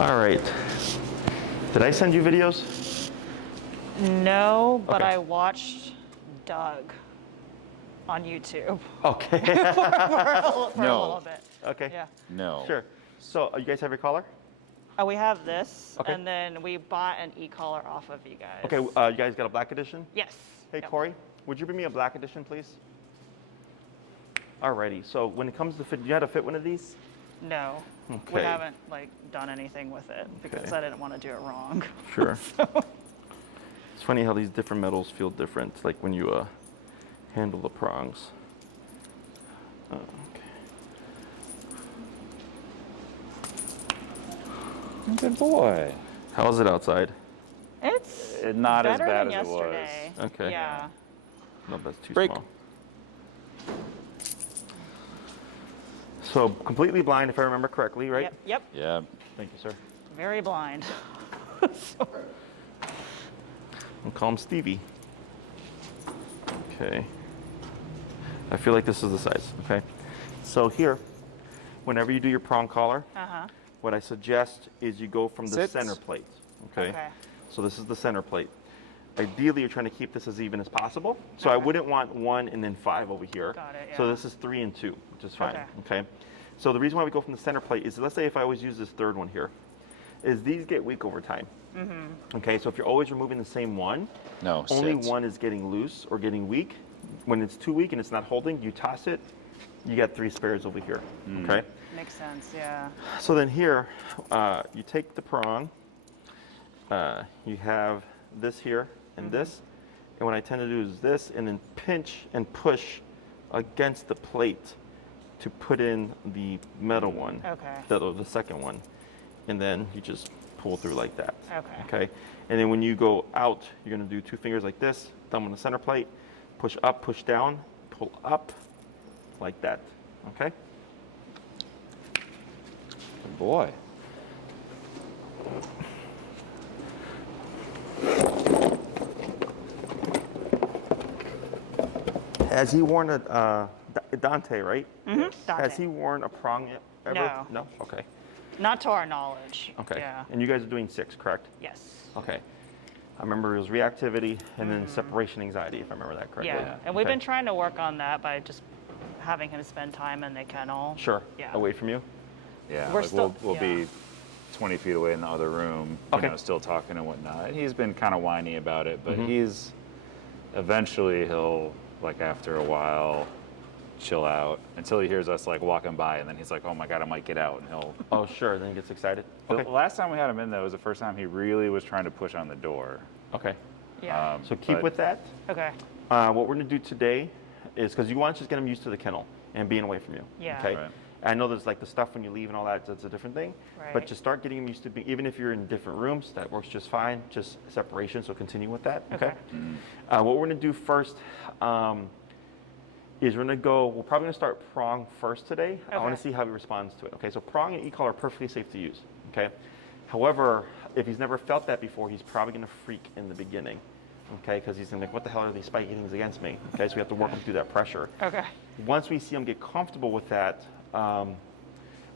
All right. Did I send you videos? No, but Okay. I watched Doug on YouTube Okay. for a No. little bit. Okay. Yeah. No. Sure. So you guys have your collar? Oh, we have this, Okay. and then we bought an e-collar off of you guys. Okay. You guys got a black edition? Yes. Hey, Yep. Corey, would you bring me a black edition, please? Alrighty. So when it comes to fit, you had to fit one of these? No. Okay. We haven't done anything with it because Okay. I didn't want to do it wrong. Sure. It's funny how these different metals feel different, like when you handle the prongs. Okay. Good boy. How is it outside? It's Not as better bad than as it was. yesterday. Okay. Yeah. No, that's too Break. small. So completely blind, if I remember correctly, right? Yep. Yep. Yeah. Thank you, sir. Very blind. I'll call him Stevie. Okay. I feel like this is the size, okay? So here, whenever you do your prong collar, what I suggest is you go from the Sit. center plate, okay? Okay. So this is the center plate. Ideally, you're trying to keep this as even as possible. So I Okay. wouldn't want 1 and then 5 over here. Got it, So yeah. this is 3 and 2, which is fine, Okay. okay? So the reason why we go from the center plate is, let's say if I always use this third one here, is these get weak over time. Okay, so if you're always removing the same one, No. only sit. one is getting loose or getting weak. When it's too weak and it's not holding, you toss it, you got 3 spares over here, okay? Makes sense. Yeah. So then here, you take the prong, you have this here and this, and what I tend to do is this, and then pinch and push against the plate to put in the metal one, Okay. the second one, and then you just pull through like that. Okay. Okay, and then when you go out, you're gonna do 2 fingers like this, thumb on the center plate, push up, push down, pull up, like that. Okay. Good boy. Has he worn a Dante, right? Dante. Has he worn a prong ever? No. No. Okay. Not to our knowledge. Okay. Yeah. And you guys are doing 6, correct? Yes. Okay. I remember it was reactivity and then separation anxiety, if I remember that correctly. Yeah. And we've Okay. been trying to work on that by just having him spend time in the kennel. Sure. Yeah. Away from you. Yeah. We're like still- we'll yeah. be 20 feet away in the other room, Okay. you know, still talking and whatnot. And he's been kind of whiny about it, but Mm-hmm. he's eventually he'll like after a while chill out until he hears us like walking by, and then he's like, "Oh my god, I might get out," and he'll. Oh, sure. Then he gets excited. The Okay. last time we had him in, though, was the first time he really was trying to push on the door. Okay. Yeah. So keep But- with that. Okay. What we're going to do today is, because you want to just get him used to the kennel and being away from you. Yeah. Okay. Right. I know there's like the stuff when you leave and all that, that's a different thing. But Right. just start getting him used to being, even if you're in different rooms, that works just fine. Just separation, so continue with that. Okay. What we're going to do first is we're going to go, we're probably going to start prong first today. I want Okay. to see how he responds to it. Okay. So prong and e-collar are perfectly safe to use. Okay. However, if he's never felt that before, he's probably going to freak in the beginning. Okay, because he's gonna be like, what the hell are these spiky things against me? Okay, so we have to work him through that pressure. Okay. Once we see him get comfortable with that,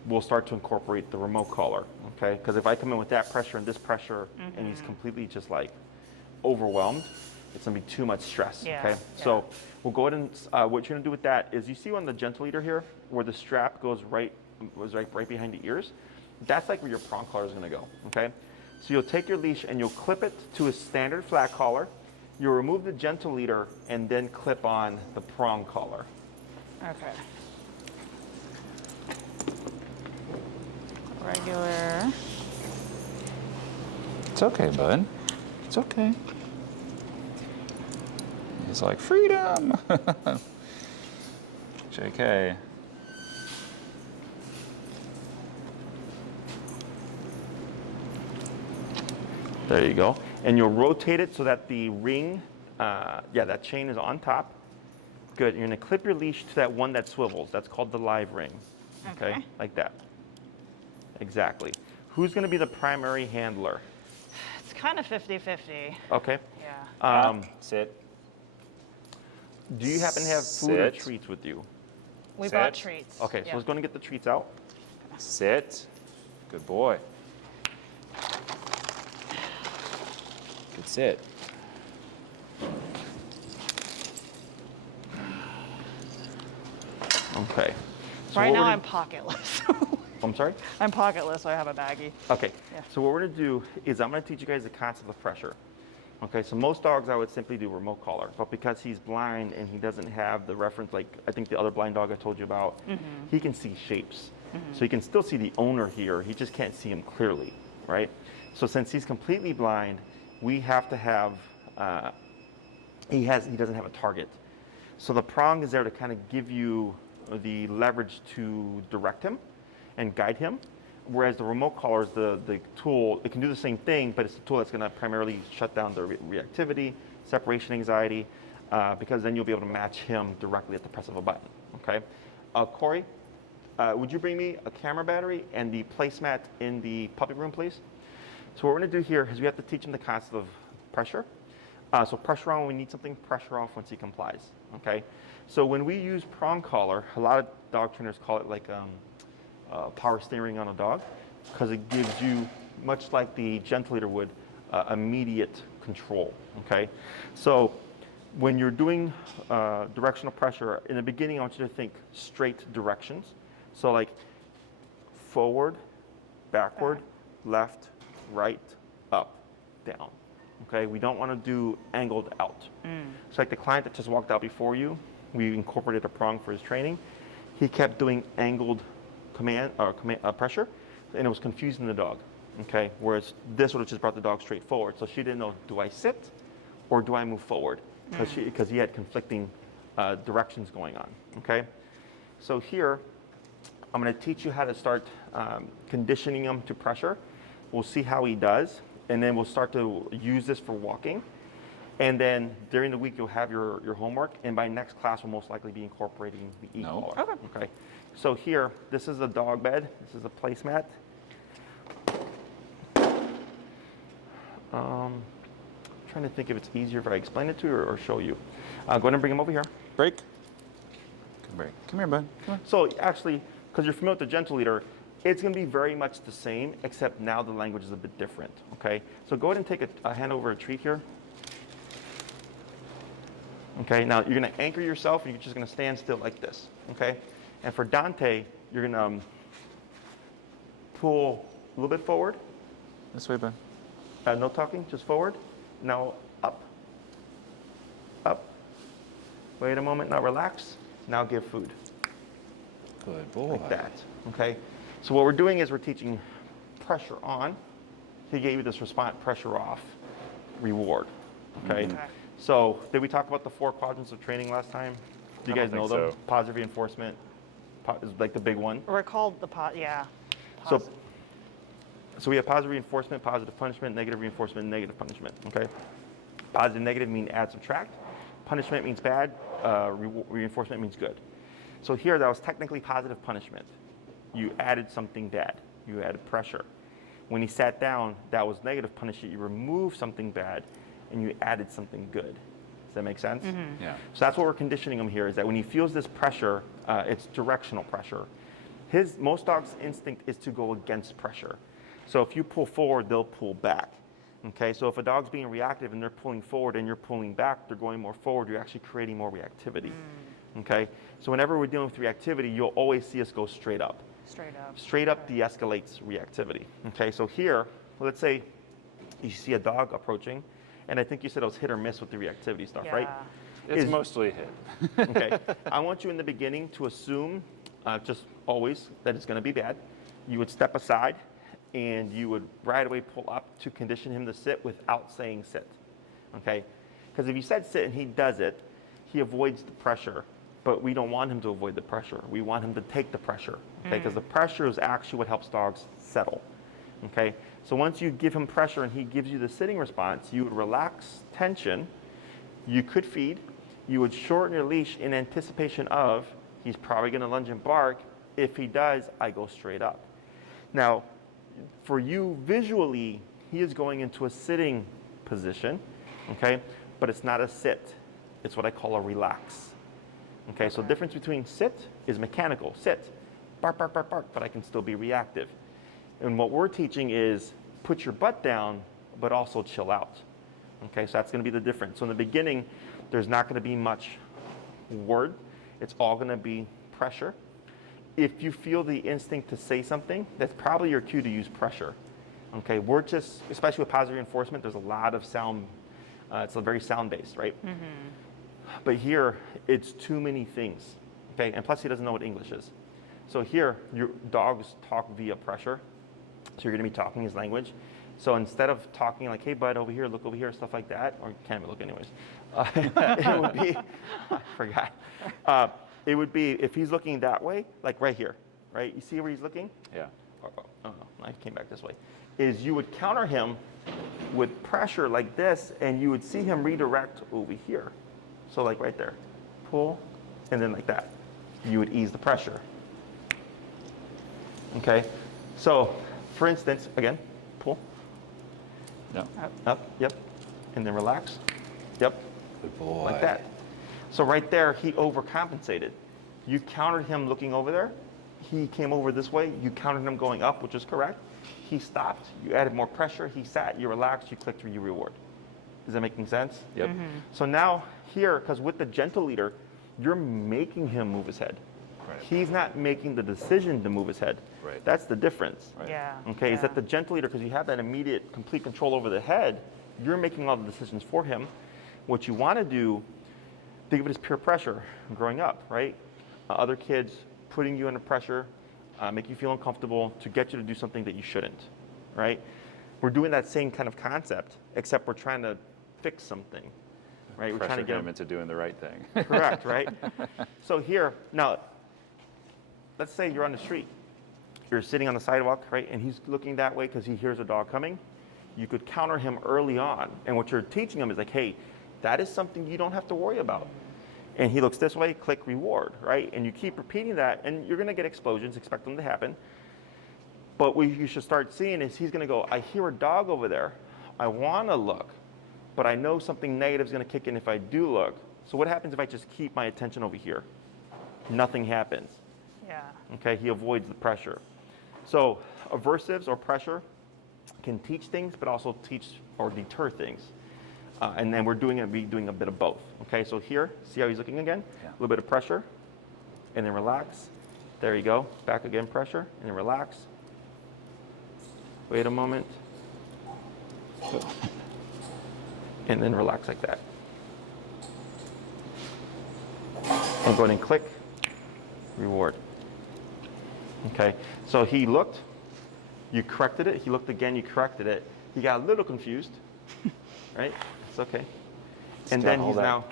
we'll start to incorporate the remote collar. Okay, because if I come in with that pressure and this pressure, and he's completely just like overwhelmed, it's gonna be too much stress. Yeah, Okay, so we'll go ahead and what you're gonna do with that is, you see on the gentle leader here where the strap goes right behind the ears. That's like where your prong collar is gonna go. Okay, so you'll take your leash and you'll clip it to a standard flat collar. You'll remove the gentle leader and then clip on the prong collar. Okay. Regular. It's okay, bud. It's okay. He's like, freedom! JK. There you go. And you'll rotate it so that the ring, that chain is on top. Good. You're going to clip your leash to that one that swivels. That's called the live ring. Okay. Like that. Exactly. Who's going to be the primary handler? It's kind of 50-50. Okay. Yeah. Sit. Do you happen to have food or Sit. treats with you? We Set. bought treats. Okay, so Yeah. let's go and get the treats out. Sit. Good boy. Good sit. Okay. So Right what now we're I'm gonna- pocketless. I'm sorry? I'm pocketless, so I have a baggie. Okay. Yeah. So what we're gonna do is I'm gonna teach you guys the concept of pressure. Okay, so most dogs I would simply do remote collar, but because he's blind and he doesn't have the reference, like I think the other blind dog I told you about, he can see shapes. So he can still see the owner here, he just can't see him clearly, right? So since he's completely blind, we have to have, he doesn't have a target. So the prong is there to kind of give you the leverage to direct him and guide him. Whereas the remote collar is the tool, it can do the same thing, but it's the tool that's going to primarily shut down the reactivity, separation anxiety, because then you'll be able to match him directly at the press of a button, okay? Corey, would you bring me a camera battery and the placemat in the puppy room, please? So what we're going to do here is we have to teach him the concept of pressure. So pressure on when we need something, pressure off once he complies, okay? So when we use prong collar, a lot of dog trainers call it like power steering on a dog, because it gives you, much like the gentle leader would, immediate control, okay? So when you're doing directional pressure, in the beginning I want you to think straight directions. So like forward, backward, left, right, up, down. Okay, we don't want to do angled out. So like the client that just walked out before you, we incorporated a prong for his training. He kept doing angled pressure, and it was confusing the dog. Okay, whereas this would have just brought the dog straight forward. So she didn't know, do I sit or do I move forward? Because he had conflicting directions going on. Okay, so here I'm going to teach you how to start conditioning him to pressure. We'll see how he does, and then we'll start to use this for walking. And then during the week, you'll have your homework, and by next class, we'll most likely be incorporating the e-collar. Okay. Okay. So here, this is a dog bed. This is a placemat. Trying to think if it's easier if I explain it to you or show you. Go ahead and bring him over here. Break. Break. Come here, bud. Come on. So actually, because you're familiar with the gentle leader, it's going to be very much the same, except now the language is a bit different. Okay. So go ahead and take a hand over a treat here. Okay, now you're going to anchor yourself and you're just going to stand still like this, okay? And for Dante, you're going to pull a little bit forward. This way, bud. No talking, just forward. Now up, up. Wait a moment, now relax. Now give food, Good boy. like that, okay? So what we're doing is we're teaching pressure on. He gave you this response, pressure off, reward, okay? Okay. So did we talk about the 4 quadrants of training last time? Do you I don't guys know think them? so. Positive reinforcement is like the big one. We're called the yeah. So we have positive reinforcement, positive punishment, negative reinforcement, negative punishment, okay? Positive, negative mean add, subtract. Punishment means bad, reinforcement means good. So here that was technically positive punishment. You added something bad, you added pressure. When he sat down, that was negative punishment. You removed something bad and you added something good. Does that make sense? Yeah. So that's what we're conditioning him here, is that when he feels this pressure, it's directional pressure. Most dogs' instinct is to go against pressure. So if you pull forward, they'll pull back. Okay, so if a dog's being reactive and they're pulling forward and you're pulling back, they're going more forward, you're actually creating more reactivity. Okay, so whenever we're dealing with reactivity, you'll always see us go straight up. Straight up. Straight up de-escalates reactivity. Okay, so here, let's say you see a dog approaching, and I think you said it was hit or miss with the reactivity stuff, right? Yeah. It's Is- mostly hit. Okay, I want you in the beginning to assume, just always, that it's going to be bad. You would step aside, and you would right away pull up to condition him to sit without saying sit. Okay, because if you said sit and he does it, he avoids the pressure. But we don't want him to avoid the pressure. We want him to take the pressure. Okay, because the pressure is actually what helps dogs settle. Okay, so once you give him pressure and he gives you the sitting response, you would relax tension. You could feed. You would shorten your leash in anticipation of he's probably going to lunge and bark. If he does, I go straight up. Now, for you visually, he is going into a sitting position, okay? But it's not a sit. It's what I call a relax. Okay, so the difference between sit is mechanical. Sit, bark, bark, bark, bark, but I can still be reactive. And what we're teaching is put your butt down, but also chill out. Okay, so that's going to be the difference. So in the beginning, there's not going to be much word. It's all going to be pressure. If you feel the instinct to say something, that's probably your cue to use pressure. Okay, we're just, especially with positive reinforcement, there's a lot of sound. It's a very sound-based, right? But here, it's too many things. Okay, and plus he doesn't know what English is. So here, your dogs talk via pressure. So you're going to be talking his language. So instead of talking like, hey, bud, over here, look over here, stuff like that, or can't even look anyways, it would be, I forgot. It would be, if he's looking that way, like right here, right? You see where he's looking? Yeah. Oh, no, I came back this way. Is you would counter him with pressure like this, and you would see him redirect over here. So like right there, pull, and then like that. You would ease the pressure. Okay? So, for instance, again, pull. No. Up, yep. And then relax. Yep. Good boy. Like that. So right there, he overcompensated. You countered him looking over there. He came over this way. You countered him going up, which is correct. He stopped. You added more pressure. He sat. You relaxed. You clicked. You reward. Is that making sense? Yep. So now here, because with the gentle leader, you're making him move his head. Right. He's not making the decision to move his head. Right. That's the difference. Right. Yeah. Okay, is yeah. that the gentle leader, because you have that immediate, complete control over the head, you're making all the decisions for him. What you want to do, think of it as peer pressure growing up, right? Other kids putting you under pressure, make you feel uncomfortable to get you to do something that you shouldn't, right? We're doing that same kind of concept, except we're trying to fix something, right? We're trying to get him into doing the right thing. Correct, right? So here, now, let's say you're on the street. You're sitting on the sidewalk, right? And he's looking that way because he hears a dog coming. You could counter him early on. And what you're teaching him is like, hey, that is something you don't have to worry about. And he looks this way, click reward, right? And you keep repeating that, and you're going to get explosions, expect them to happen. But what you should start seeing is he's going to go, I hear a dog over there. I want to look, but I know something negative is going to kick in if I do look. So what happens if I just keep my attention over here? Nothing happens. Yeah. Okay, he avoids the pressure. So aversives or pressure can teach things, but also teach or deter things. And then we're doing a bit of both. Okay, so here, see how he's looking again? Yeah. A little bit of pressure, and then relax. There you go. Back again, pressure, and then relax. Wait a moment. And then relax like that. And go ahead and click, reward. Okay, so he looked, you corrected it, he looked again, you corrected it. He got a little confused, right? It's okay. And then he's now,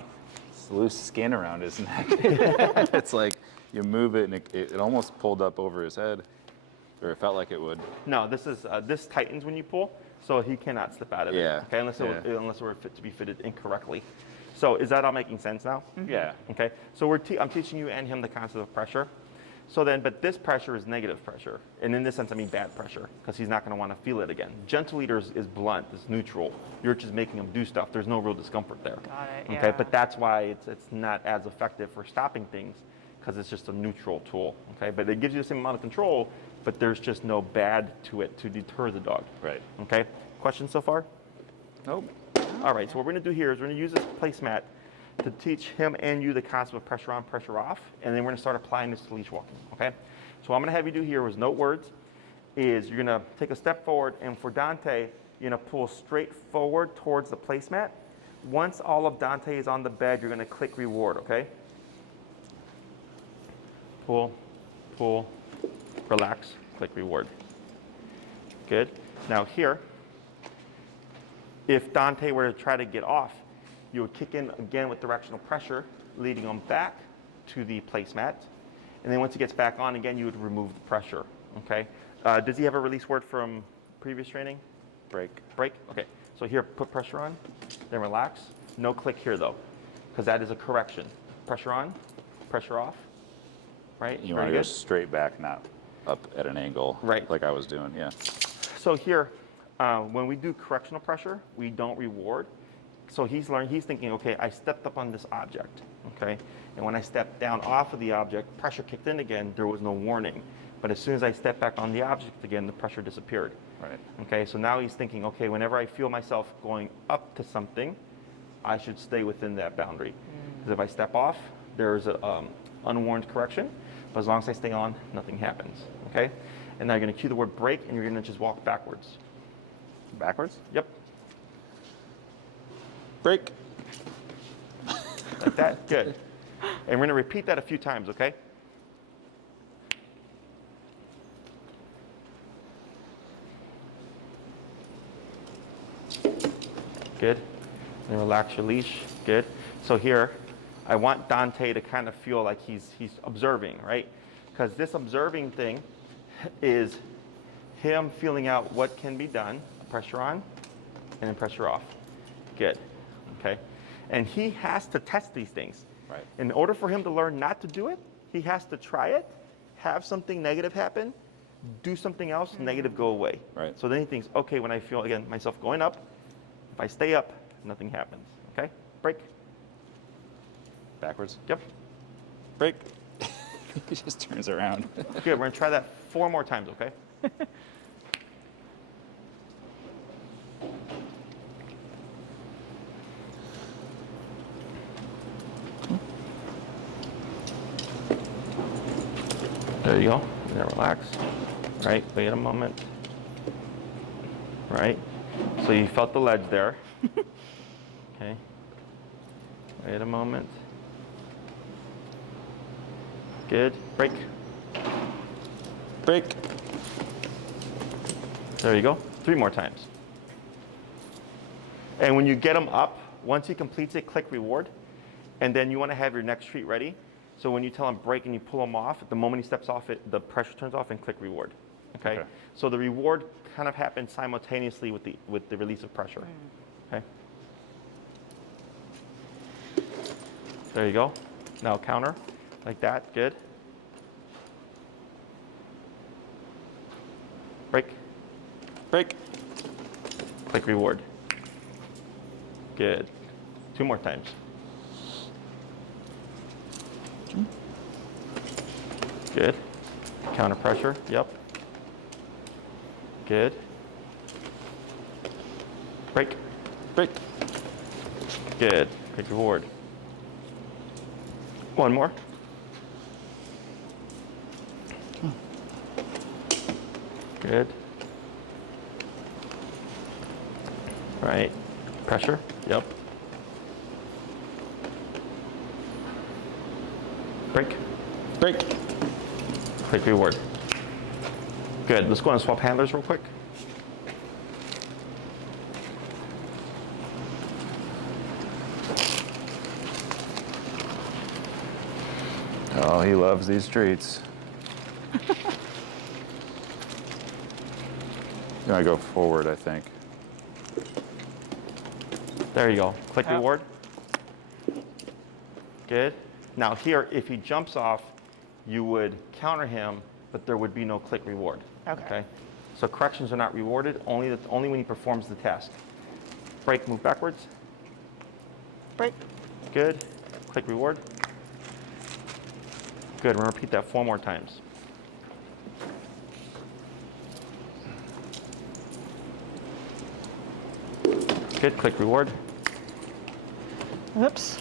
It's loose skin around his neck. It's like you move it and it almost pulled up over his head, or it felt like it would. no, this tightens when you pull, so he cannot slip out of it. Yeah, Okay, unless it were fit to be fitted incorrectly. So is that all making sense now? Yeah. Okay, so I'm teaching you and him the concept of pressure. So then, but this pressure is negative pressure. And in this sense, I mean bad pressure, because he's not going to want to feel it again. Gentle leader is blunt, it's neutral. You're just making him do stuff. There's no real discomfort there. Got it. Okay, Yeah. but that's why it's not as effective for stopping things, because it's just a neutral tool. Okay, but it gives you the same amount of control, but there's just no bad to it to deter the dog. Right. Okay, questions so far? Nope. All right, so what we're going to do here is we're going to use this placemat to teach him and you the concept of pressure on, pressure off, and then we're going to start applying this to leash walking, okay? So what I'm going to have you do here is note words, is you're going to take a step forward, and for Dante, you're going to pull straight forward towards the placemat. Once all of Dante is on the bed, you're going to click reward, okay? Pull, pull, relax, click reward. Good. Now here, if Dante were to try to get off, you would kick in again with directional pressure, leading him back to the placemat. And then once he gets back on again, you would remove the pressure, okay? Does he have a release word from previous training? Break. Break? Okay, so here, put pressure on, then relax. No click here though, because that is a correction. Pressure on, pressure off, right? You Very want to go good. straight back, not up at an angle. Right. Like I was doing, yeah. So here, when we do correctional pressure, we don't reward. So he's thinking, okay, I stepped up on this object, okay? And when I stepped down off of the object, pressure kicked in again, there was no warning. But as soon as I stepped back on the object again, the pressure disappeared. Right. Okay, so now he's thinking, okay, whenever I feel myself going up to something, I should stay within that boundary. Because if I step off, there's an unwarned correction. But as long as I stay on, nothing happens. Okay? And now you're going to cue the word break, and you're going to just walk backwards. Backwards? Yep. Break. Like that. Good. And we're going to repeat that a few times, okay? Good. And relax your leash. Good. So here, I want Dante to kind of feel like he's observing, right? Because this observing thing is him feeling out what can be done. Pressure on, and then pressure off. Good. Okay. And he has to test these things. Right. In order for him to learn not to do it, he has to try it, have something negative happen, do something else, negative go away. Right. So then he thinks, okay, when I feel, again, myself going up, if I stay up, nothing happens. Okay? Break. Backwards. Yep. Break. He just turns around. Good. We're going to try that 4 more times, okay? There you go. And then relax. Right. Wait a moment. Right. So you felt the ledge there. Okay. Wait a moment. Good. Break. Break. There you go. 3 more times. And when you get him up, once he completes it, click reward. And then you want to have your next treat ready. So when you tell him break and you pull him off, the moment he steps off it, the pressure turns off and click reward. Okay? Okay. So the reward kind of happens simultaneously with the release of pressure. Okay? There you go. Now counter like that. Good. Break. Break. Click reward. Good. 2 more times. Good. Counter pressure. Yep. Good. Break. Break. Good. Click reward. 1 more. Good. Right. Pressure. Yep. Break. Break. Click reward. Good. Let's go and swap handlers real quick. Oh, he loves these treats. You want to go forward, I think. There you go. Click Yep. reward. Good. Now here, if he jumps off, you would counter him, but there would be no click reward. Okay. So corrections are not rewarded, only when he performs the task. Break, move backwards. Break. Good. Click reward. Good. We're going to repeat that 4 more times. Good. Click reward. Whoops.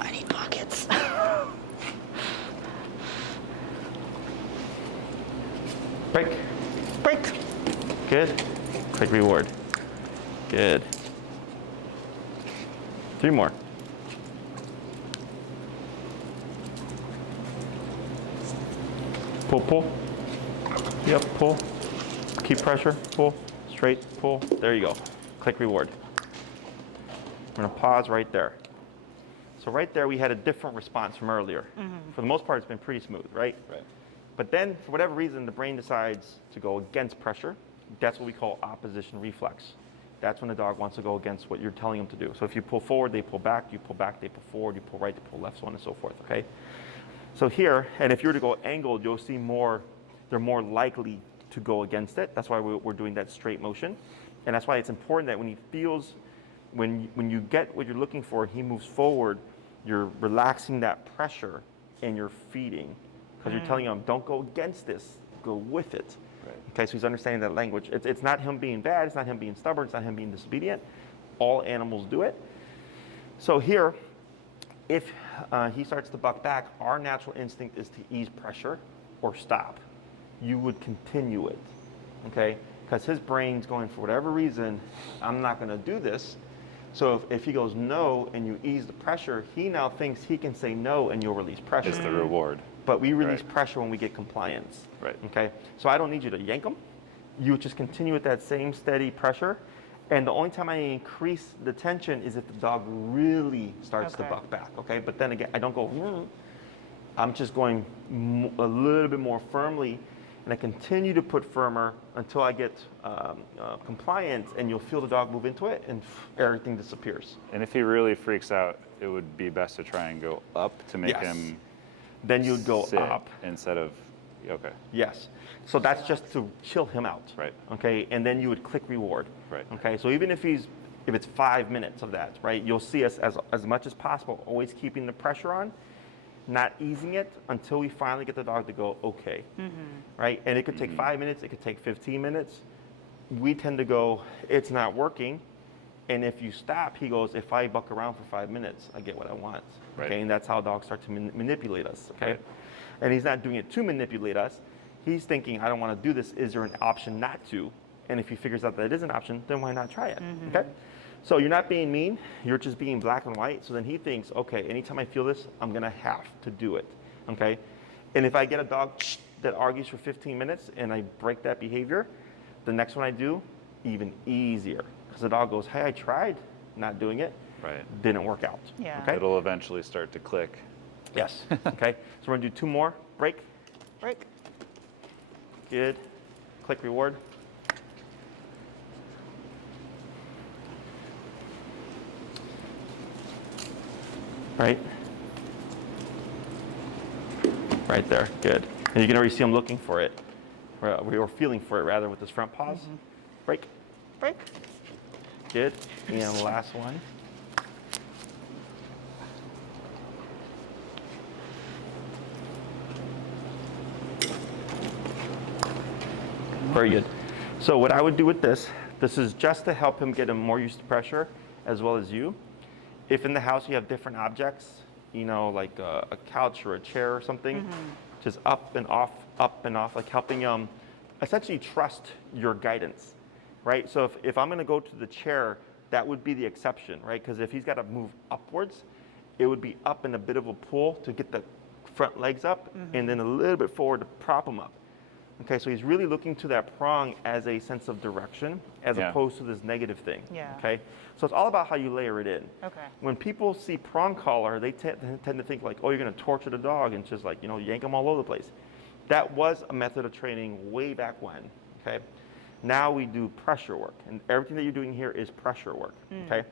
I need pockets. Break. Break. Good. Click reward. Good. 3 more. Pull, pull. Yep, pull. Keep pressure. Pull. Straight. Pull. There you go. Click reward. I'm going to pause right there. So right there, we had a different response from earlier. For the most part, it's been pretty smooth, right? Right. But then, for whatever reason, the brain decides to go against pressure. That's what we call opposition reflex. That's when the dog wants to go against what you're telling him to do. So if you pull forward, they pull back. You pull back, they pull forward. You pull right, they pull left, so on and so forth, okay? So here, and if you were to go angled, you'll see they're more likely to go against it. That's why we're doing that straight motion. And that's why it's important that when he feels, when you get what you're looking for, he moves forward, you're relaxing that pressure and you're feeding. Because you're telling him, don't go against this, go with it. Right. Okay, so he's understanding that language. It's not him being bad, it's not him being stubborn, it's not him being disobedient. All animals do it. So here, if he starts to buck back, our natural instinct is to ease pressure or stop. You would continue it, okay? Because his brain's going, for whatever reason, I'm not going to do this. So if he goes no and you ease the pressure, he now thinks he can say no and you'll release pressure. It's the reward. But we release Right. pressure when we get compliance. Right. Okay? So I don't need you to yank him. You would just continue with that same steady pressure. And the only time I increase the tension is if the dog really starts to Okay. buck back. Okay? But then again, I don't go, I'm just going a little bit more firmly. And I continue to put firmer until I get compliance, and you'll feel the dog move into it, and everything disappears. And if he really freaks out, it would be best to try and go up to make Yes. him Then you'd go sit up. instead of, okay. Yes. So that's just to chill him out. Right. Okay. And then you would click reward. Right. Okay. So even if it's 5 minutes of that, right, you'll see us as much as possible, always keeping the pressure on, not easing it until we finally get the dog to go, okay. Right. And it could take 5 minutes. It could take 15 minutes. We tend to go, it's not working. And if you stop, he goes, if I buck around for 5 minutes, I get what I want. Right. Okay. And that's how dogs start to manipulate us. Okay. Right. And he's not doing it to manipulate us. He's thinking, I don't want to do this. Is there an option not to? And if he figures out that it is an option, then why not try it? Okay? So you're not being mean. You're just being black and white. So then he thinks, okay, anytime I feel this, I'm going to have to do it. Okay? And if I get a dog that argues for 15 minutes and I break that behavior, the next one I do, even easier. Because the dog goes, hey, I tried not doing it. Right. Didn't work out. Yeah. Okay? It'll eventually start to click. Yes. Okay? So we're going to do 2 more. Break. Break. Good. Click reward. Right? Right there. Good. And you can already see him looking for it. Or feeling for it, rather, with his front paws. Break. Break. Good. And last one. Very good. So what I would do with this is just to help him get him more used to pressure, as well as you. If in the house you have different objects, you know, like a couch or a chair or something, just up and off, like helping him essentially trust your guidance, right? So if I'm going to go to the chair, that would be the exception, right? Because if he's got to move upwards, it would be up in a bit of a pull to get the front legs up, and then a little bit forward to prop him up. Okay, so he's really looking to that prong as a sense of direction, as Yeah. opposed to this negative thing. Yeah. Okay, so it's all about how you layer it in. Okay. When people see prong collar, they tend to think like, oh, you're going to torture the dog and just like, you know, yank them all over the place. That was a method of training way back when. Okay, now we do pressure work, and everything that you're doing here is pressure work. Okay,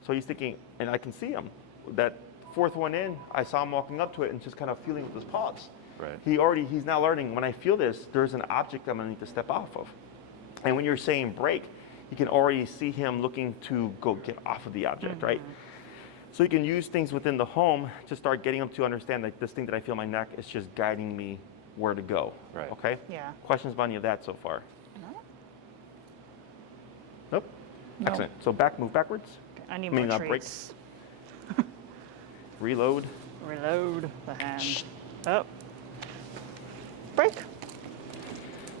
so he's thinking, and I can see him. That 4th one in, I saw him walking up to it and just kind of feeling with his paws. Right. He's now learning, when I feel this, there's an object I'm gonna need to step off of. And when you're saying break, you can already see him looking to go get off of the object, right? So you can use things within the home to start getting him to understand that this thing that I feel in my neck is just guiding me where to go. Right. Okay? Yeah. Questions about any of that so far? No? Nope. No. Excellent. So move backwards. I need Meaning more break. treats. Reload. Reload the hand. Oh. Break.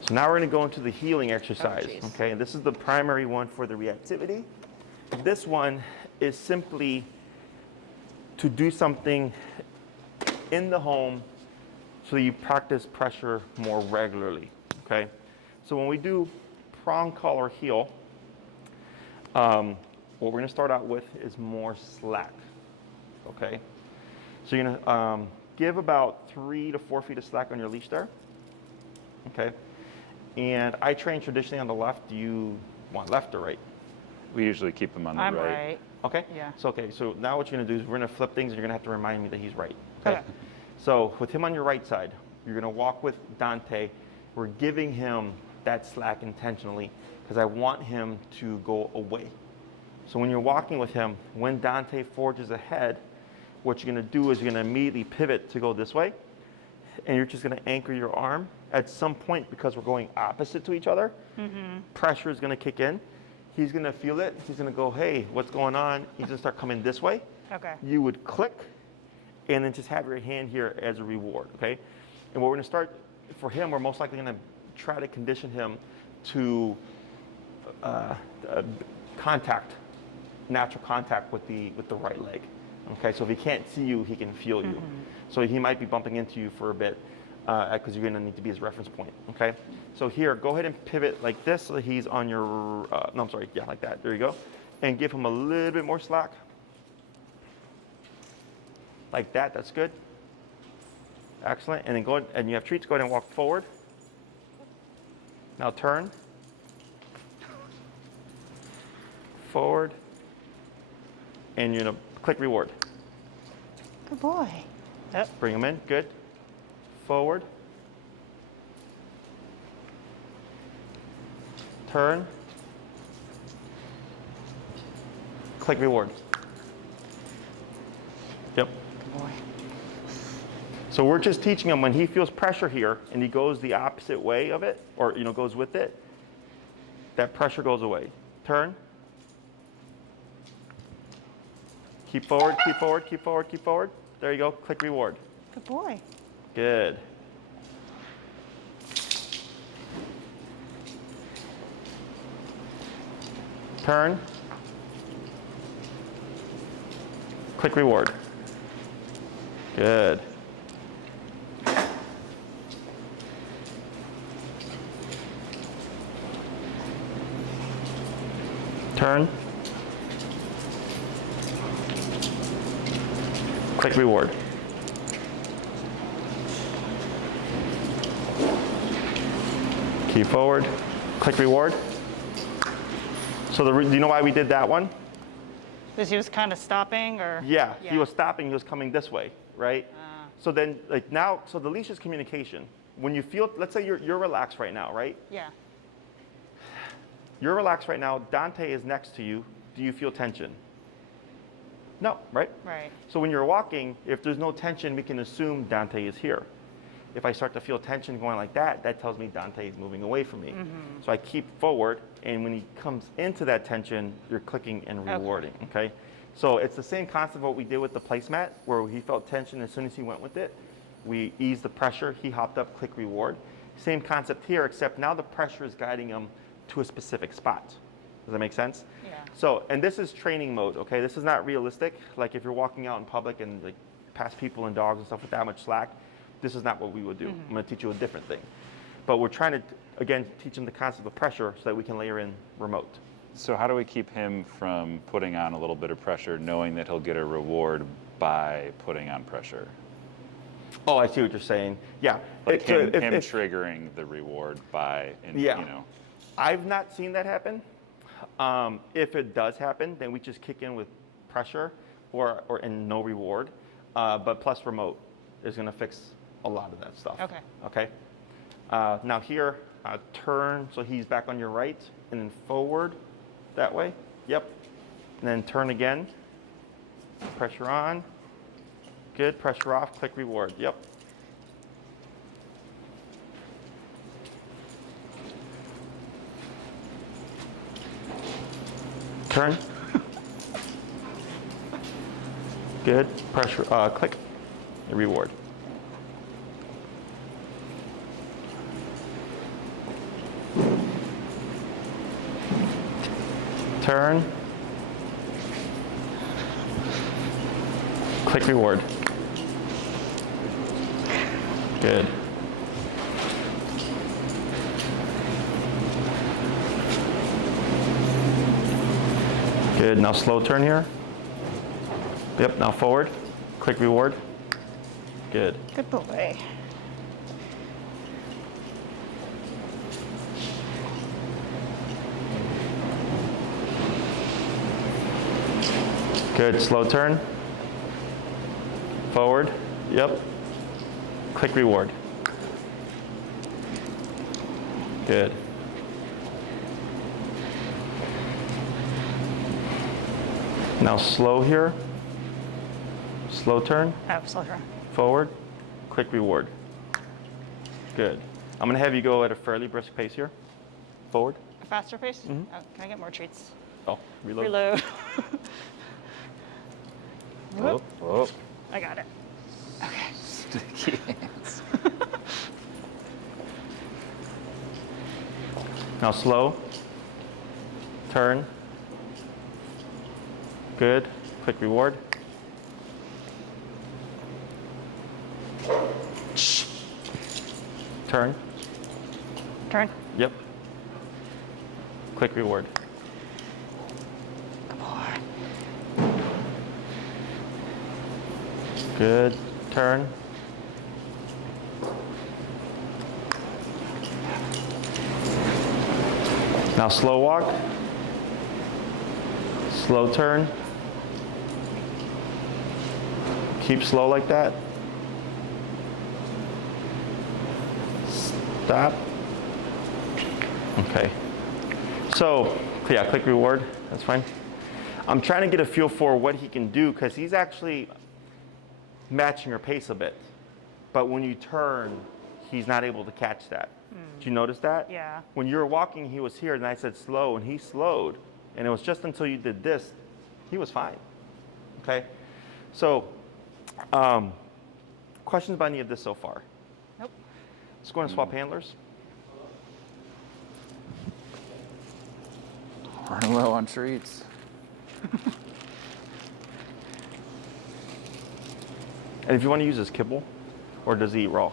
So now we're going to go into the healing exercise, geez. okay? And this is the primary one for the reactivity. This one is simply to do something in the home so you practice pressure more regularly, okay? So when we do prong collar heel, what we're going to start out with is more slack, okay? So you're going to give about 3 to 4 feet of slack on your leash there. Okay. And I train traditionally on the left. Do you want left or right? We usually keep him on the I'm right. Okay. Yeah. So okay. So now what you're gonna do is we're gonna flip things, and you're gonna have to remind me that he's right. Okay. Okay. So with him on your right side, you're gonna walk with Dante. We're giving him that slack intentionally because I want him to go away. So when you're walking with him, when Dante forges ahead, what you're gonna do is you're gonna immediately pivot to go this way, and you're just gonna anchor your arm. At some point, because we're going opposite to each other, pressure is gonna kick in. He's gonna feel it. He's gonna go, hey, what's going on? He's gonna start coming this way. Okay. You would click, and then just have your hand here as a reward, okay? And what we're gonna start, for him, we're most likely gonna try to condition him to contact, natural contact with the right leg. Okay, so if he can't see you, he can feel you. So he might be bumping into you for a bit because you're gonna need to be his reference point. Okay, so here, go ahead and pivot like this so that he's on your, no, I'm sorry, yeah, like that. There you go, and give him a little bit more slack. Like that. That's good. Excellent. And then go ahead, and you have treats. Go ahead and walk forward. Now turn. Forward. And you're going to click reward. Good boy. Yep. Bring them in. Good. Forward. Turn. Click reward. Yep. Good boy. So we're just teaching him when he feels pressure here and he goes the opposite way of it, or goes with it, that pressure goes away. Turn. Keep forward, keep forward, keep forward, keep forward. There you go. Click reward. Good boy. Good. Turn. Click reward. Good. Turn. Click reward. Keep forward. Click reward. So do you know why we did that one? Because he was kind of stopping, or? Yeah, he was stopping, he was coming this way, right? So then, like now, so the leash is communication. When you feel, let's say you're relaxed right now, right? Yeah. You're relaxed right now, Dante is next to you. Do you feel tension? No, right? Right. So when you're walking, if there's no tension, we can assume Dante is here. If I start to feel tension going like that, that tells me Dante is moving away from me. So I keep forward, and when he comes into that tension, you're clicking and rewarding, okay? So it's the same concept of what we did with the placemat, where he felt tension as soon as he went with it. We eased the pressure, he hopped up, click reward. Same concept here, except now the pressure is guiding him to a specific spot. Does that make sense? Yeah. So, and this is training mode, okay? This is not realistic. Like if you're walking out in public and like past people and dogs and stuff with that much slack, this is not what we would do. I'm gonna teach you a different thing. But we're trying to, again, teach him the concept of pressure so that we can layer in remote. So how do we keep him from putting on a little bit of pressure, knowing that he'll get a reward by putting on pressure? Oh, I see what you're saying. Yeah. Like him triggering the reward by, I've not seen that happen. If it does happen, then we just kick in with pressure or and no reward. But plus remote is going to fix a lot of that stuff. Okay. Okay. Now here, turn so he's back on your right, and then forward that way. Yep. And then turn again. Pressure on. Good. Pressure off. Click reward. Yep. Turn. Good. Pressure. Click. Reward. Turn. Click reward. Good. Good. Now slow turn here. Yep. Now forward. Click reward. Good. Good boy. Good. Slow turn. Forward. Yep. Click reward. Good. Now slow here. Slow turn, Oh, slow turn. forward, quick reward. Good. I'm gonna have you go at a fairly brisk pace here. Forward. A faster pace? Oh, can I get more treats? Oh, reload. Reload. Whoop, whoop. I got it. Okay. Sticky hands. Now slow. Turn. Good. Quick reward. Turn. Turn. Yep. Quick reward. Good. Turn. Now slow walk. Slow turn. Keep slow like that. Stop. Okay. So, yeah, quick reward. That's fine. I'm trying to get a feel for what he can do because he's actually matching your pace a bit. But when you turn, he's not able to catch that. Did you notice that? Yeah. When you were walking, he was here, and I said slow, and he slowed. And it was just until you did this, he was fine. Okay? So, questions about any of this so far? Nope. Let's go and swap handlers. Running low on treats. And if you want to use his kibble, or does he eat raw?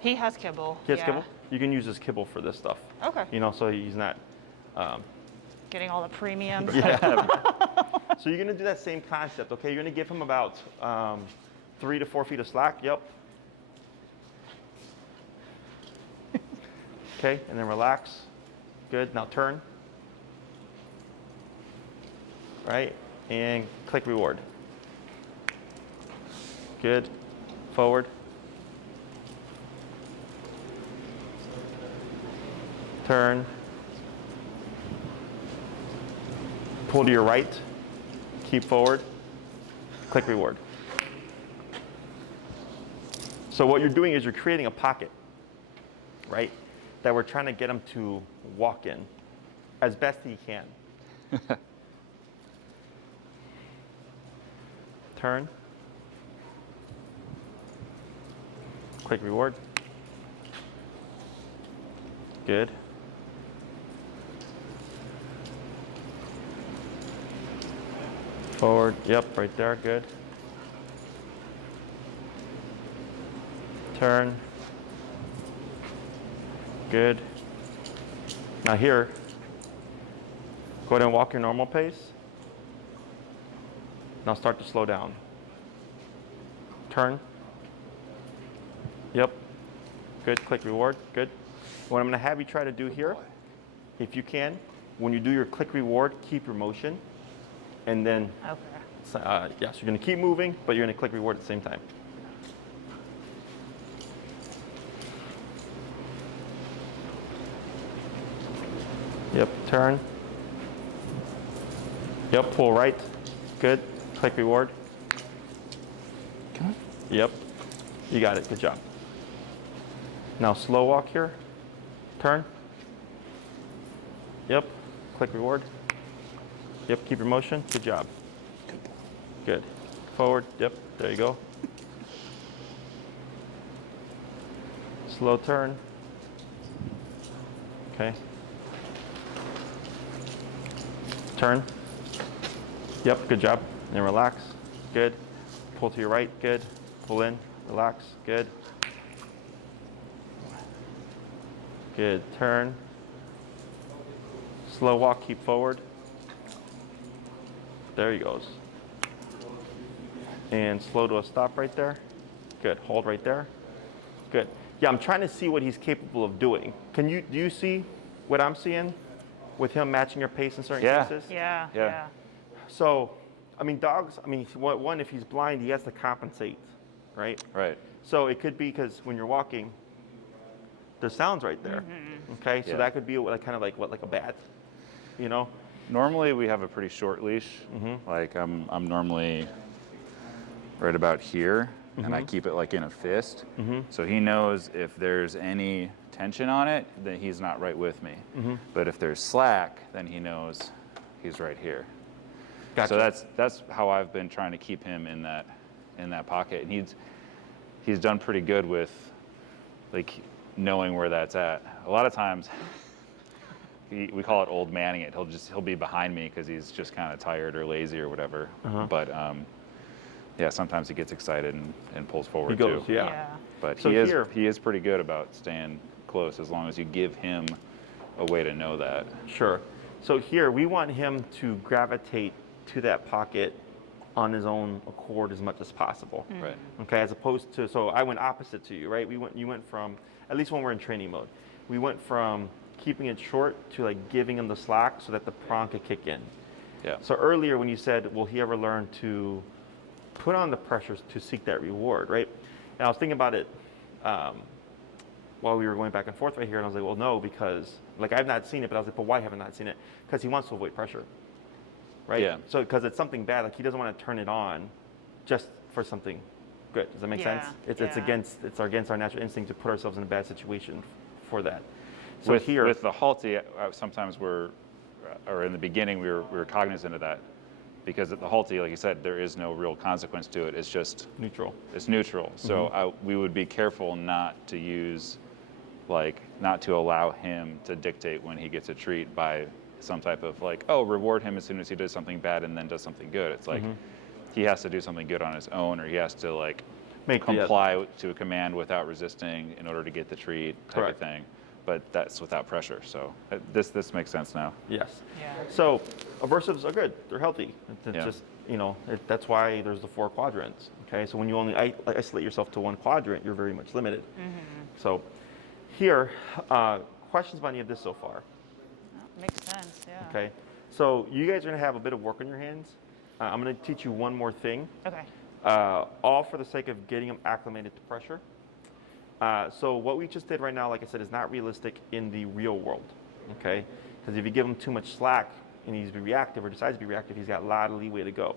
He has kibble. He has yeah. kibble? You can use his kibble for this stuff. Okay. You know, so he's not. Getting all the premiums. Yeah. So you're going to do that same concept, okay? You're going to give him about 3 to 4 feet of slack. Yep. Okay, and then relax. Good. Now turn. Right? And click reward. Good. Forward. Turn. Pull to your right. Keep forward. Click reward. So what you're doing is you're creating a pocket, right? That we're trying to get him to walk in as best he can. Turn. Quick reward. Good. Forward. Yep, right there. Good. Turn. Good. Now here, go ahead and walk your normal pace. Now start to slow down. Turn. Yep. Good. Click reward. Good. What I'm going to have you try to do here, if you can, when you do your click reward, keep your motion. And then, Okay. yes, you're going to keep moving, but you're going to click reward at the same time. Yep, turn. Yep, pull right. Good. Click reward. Yep, you got it. Good job. Now slow walk here. Turn. Yep, click reward. Yep, keep your motion. Good job. Good. Forward. Yep, there you go. Slow turn. Okay. Turn. Yep, good job. And then relax. Good. Pull to your right. Good. Pull in. Relax. Good. Good. Turn. Slow walk. Keep forward. There he goes. And slow to a stop right there. Good. Hold right there. Good. Yeah, I'm trying to see what he's capable of doing. Do you see what I'm seeing with him matching your pace in certain cases? Yeah. Yeah. Yeah. So, I mean, dogs, one, if he's blind, he has to compensate, right? Right. So it could be because when you're walking, there's sounds right there. Okay, so Yeah. that could be like a bat, you know? Normally we have a pretty short leash. Like I'm normally right about here, and I keep it like in a fist. So he knows if there's any tension on it, then he's not right with me. But if there's slack, then he knows he's right here. Gotcha. So that's how I've been trying to keep him in that pocket. And he's done pretty good with like knowing where that's at. A lot of times we call it old manning it. He'll be behind me because he's just kind of tired or lazy or whatever. But yeah, sometimes he gets excited and pulls forward He goes, too. yeah. But So he is pretty good about staying close as long as you give him a way to know that. Sure. So here we want him to gravitate to that pocket on his own accord as much as possible. Right. Okay, as opposed to, so I went opposite to you, right? You went from, at least when we're in training mode, we went from keeping it short to like giving him the slack so that the prong could kick in. Yeah. So earlier when you said, will he ever learn to put on the pressures to seek that reward, right? And I was thinking about it while we were going back and forth right here, and I was like, well, no, because like I've not seen it, but I was like, but why haven't I not seen it? Because he wants to avoid pressure, right? Yeah. So because it's something bad, like he doesn't want to turn it on just for something good. Does that make sense? It's against our natural instinct to put ourselves in a bad situation for that. So with the halty, sometimes or in the beginning we were cognizant of that, because at the halty, like you said, there is no real consequence to it. It's just neutral. It's neutral. So we would be careful not to allow him to dictate when he gets a treat by some type of like, oh, reward him as soon as he does something bad and then does something good. It's like he has to do something good on his own, or he has to like comply to a command without resisting in order to get the treat type of thing. But that's without pressure. So this makes sense now. Yes. Yeah. So aversives are good. They're healthy. It's just, that's why there's the 4 quadrants. Okay. So when you only isolate yourself to one quadrant, you're very much limited. So here, questions about any of this so far? Makes sense, yeah. Okay. So you guys are going to have a bit of work on your hands. I'm going to teach you one more thing. Okay. All for the sake of getting them acclimated to pressure. So what we just did right now, like I said, is not realistic in the real world, okay? Because if you give him too much slack and he's reactive or decides to be reactive, he's got a lot of leeway to go.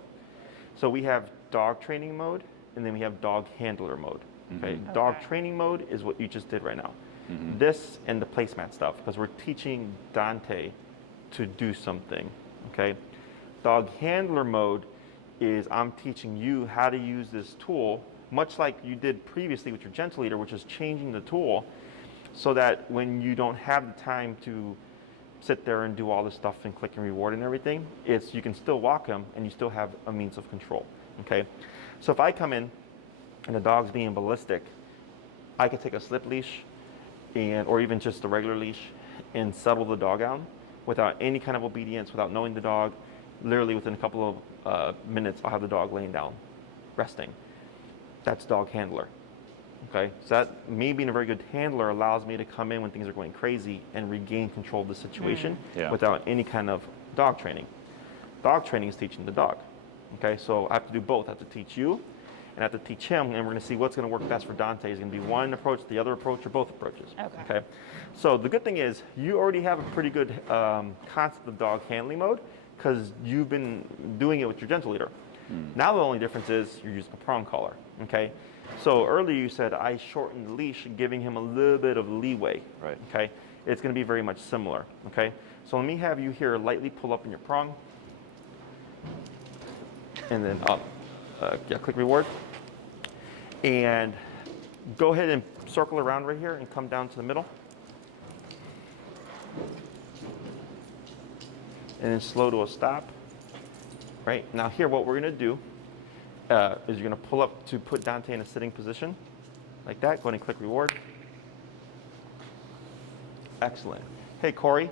So we have dog training mode, and then we have dog handler mode, okay? Dog training mode is what you just did right now. This and the placemat stuff, because we're teaching Dante to do something, okay? Dog handler mode is I'm teaching you how to use this tool, much like you did previously with your gentle leader, which is changing the tool so that when you don't have the time to sit there and do all this stuff and click and reward and everything, you can still walk them and you still have a means of control, okay? So if I come in and the dog's being ballistic, I could take a slip leash or even just a regular leash and settle the dog down without any kind of obedience, without knowing the dog. Literally within a couple of minutes, I'll have the dog laying down, resting. That's dog handler, okay? So that, me being a very good handler allows me to come in when things are going crazy and regain control of the situation without any kind of dog training. Dog training is teaching the dog, okay? So I have to do both. I have to teach you and I have to teach him, and we're gonna see what's gonna work best for Dante. Is gonna be one approach, the other approach, or both approaches, okay? So the good thing is you already have a pretty good concept of dog handling mode because you've been doing it with your gentle leader. Now the only difference is you're using a prong collar, okay? So earlier you said I shortened the leash, giving him a little bit of leeway, Right. okay? It's gonna be very much similar, okay? So let me have you here lightly pull up in your prong. And then up, click reward. And go ahead and circle around right here and come down to the middle. And then slow to a stop. Right, now here what we're gonna do is you're gonna pull up to put Dante in a sitting position, like that. Go ahead and click reward. Excellent. Hey Corey,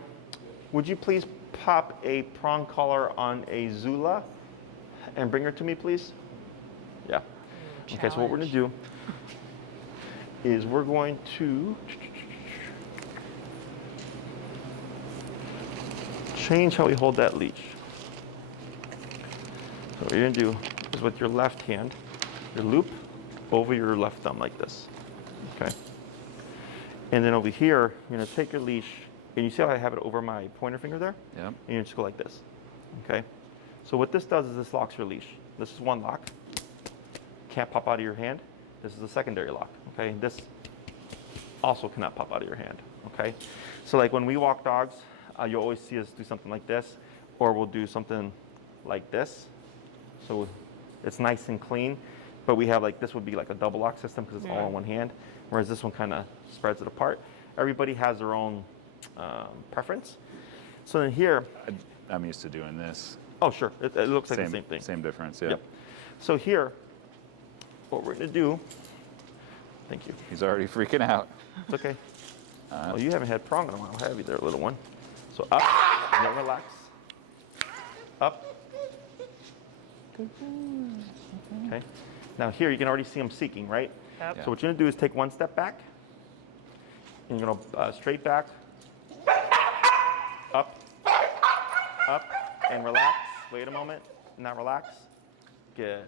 would you please pop a prong collar on a Zula and bring her to me, please? Yeah. Okay, so what we're gonna do is we're going to change how we hold that leash. So what you're gonna do is with your left hand, your loop over your left thumb like this, okay? And then over here, you're gonna take your leash, and you see how I have it over my pointer finger there? Yeah. And you just go like this, okay? So what this does is this locks your leash. This is one lock. can't pop out of your hand. This is a secondary lock, okay? This also cannot pop out of your hand, okay? So like when we walk dogs, you'll always see us do something like this, or we'll do something like this. So it's nice and clean, but we have like, this would be like a double lock system because it's all in one hand, whereas this one kind of spreads it apart. Everybody has their own preference. So then here, I'm used to doing this. oh sure, it looks like the same thing. Same difference, yeah. Yep. So here, what we're gonna do, thank you. He's already freaking out. It's okay. Well, you haven't had Prong in a while, have you there, little one? So up, and then relax. Up. Okay. Now here, you can already see him seeking, right? Yep. So what you're gonna do is take one step back, and you're gonna straight back, up, and relax. Wait a moment, now relax. Good.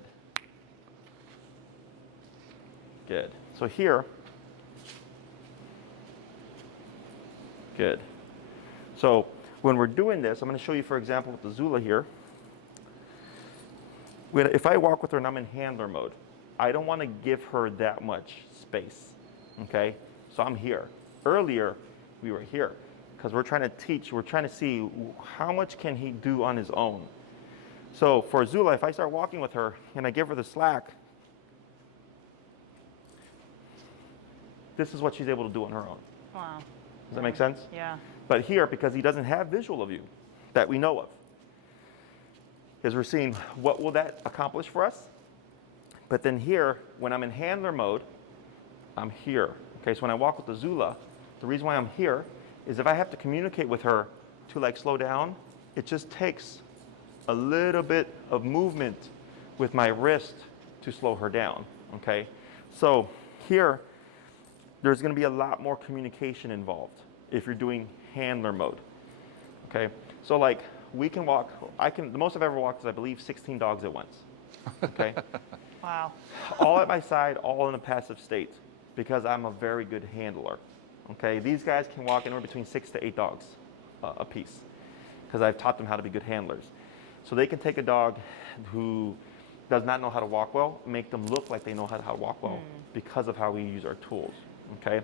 Good. So here, good. So when we're doing this, I'm going to show you, for example, with the Zula here. If I walk with her and I'm in handler mode, I don't want to give her that much space, okay? So I'm here. Earlier, we were here because we're trying to teach, we're trying to see how much can he do on his own. So for Zula, if I start walking with her and I give her the slack, this is what she's able to do on her own. Wow. Does that make sense? Yeah. But here, because he doesn't have visual of you that we know of, is we're seeing what will that accomplish for us? But then here, when I'm in handler mode, I'm here. Okay, so when I walk with the Zula, the reason why I'm here is if I have to communicate with her to like slow down, it just takes a little bit of movement with my wrist to slow her down, okay? So here, there's gonna be a lot more communication involved if you're doing handler mode, okay? So like, we can walk, the most I've ever walked is I believe 16 dogs at once, okay? Wow. All at my side, all in a passive state, because I'm a very good handler, okay? These guys can walk anywhere between 6 to 8 dogs a piece, because I've taught them how to be good handlers. So they can take a dog who does not know how to walk well, make them look like they know how to walk well because of how we use our tools, okay?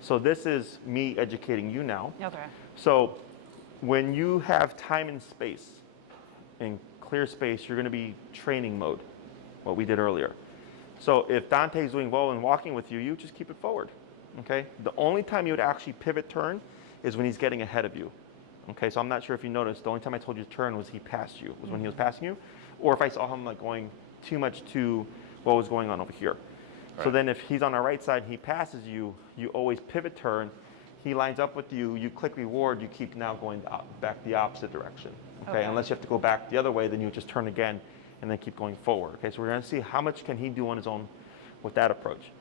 So this is me educating you now. Okay. So when you have time and space, in clear space, you're gonna be training mode, what we did earlier. So if Dante's doing well and walking with you, you just keep it forward, okay? The only time you would actually pivot turn is when he's getting ahead of you. Okay, so I'm not sure if you noticed, the only time I told you to turn was he passed you, was when he was passing you, or if I saw him like going too much to what was going on over here. Right. So then if he's on our right side, he passes you, you always pivot turn, he lines up with you, you click reward, you keep now going back the opposite direction. Okay, unless you have to go back the other way, then you just turn again and then keep going forward. Okay, so we're gonna see how much can he do on his own with that approach.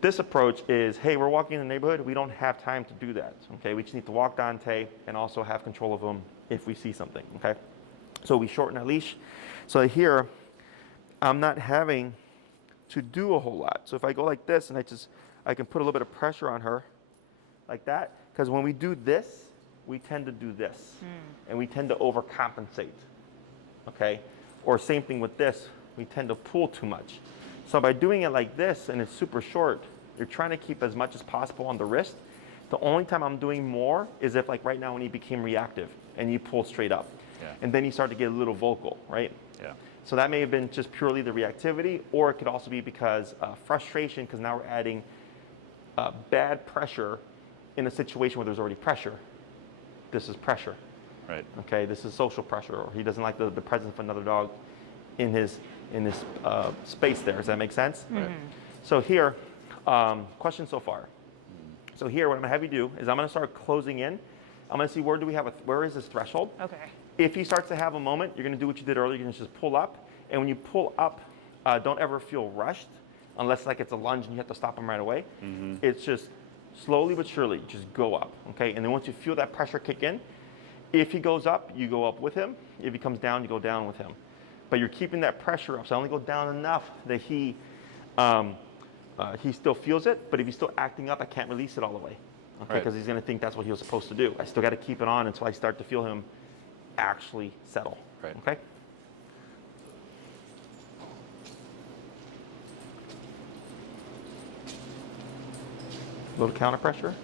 This approach is, hey, we're walking in the neighborhood, we don't have time to do that, okay? We just need to walk Dante and also have control of him if we see something, okay? So we shorten our leash. So here, I'm not having to do a whole lot. So if I go like this and I can put a little bit of pressure on her like that, because when we do this, we tend to do this, and we tend to overcompensate, okay? Or same thing with this, we tend to pull too much. So by doing it like this and it's super short, you're trying to keep as much as possible on the wrist. The only time I'm doing more is if like right now when he became reactive and you pull straight up. Yeah. And then you start to get a little vocal, right? Yeah. So that may have been just purely the reactivity, or it could also be because frustration, because now we're adding bad pressure in a situation where there's already pressure. This is pressure. Right. Okay, this is social pressure, or he doesn't like the presence of another dog in his space there. Does that make sense? Right. So here, question so far. So here, what I'm gonna have you do is I'm gonna start closing in. I'm gonna see where is this threshold? Okay. If he starts to have a moment, you're gonna do what you did earlier. You're gonna just pull up, and when you pull up, don't ever feel rushed, unless like it's a lunge and you have to stop him right away. It's just slowly but surely, just go up, okay? And then once you feel that pressure kick in, if he goes up, you go up with him. If he comes down, you go down with him. But you're keeping that pressure up, so I only go down enough that he still feels it, but if he's still acting up, I can't release it all the way, okay? Because he's gonna think that's what he was supposed to do. I still gotta keep it on until I start to feel him actually settle, okay? Little counter pressure.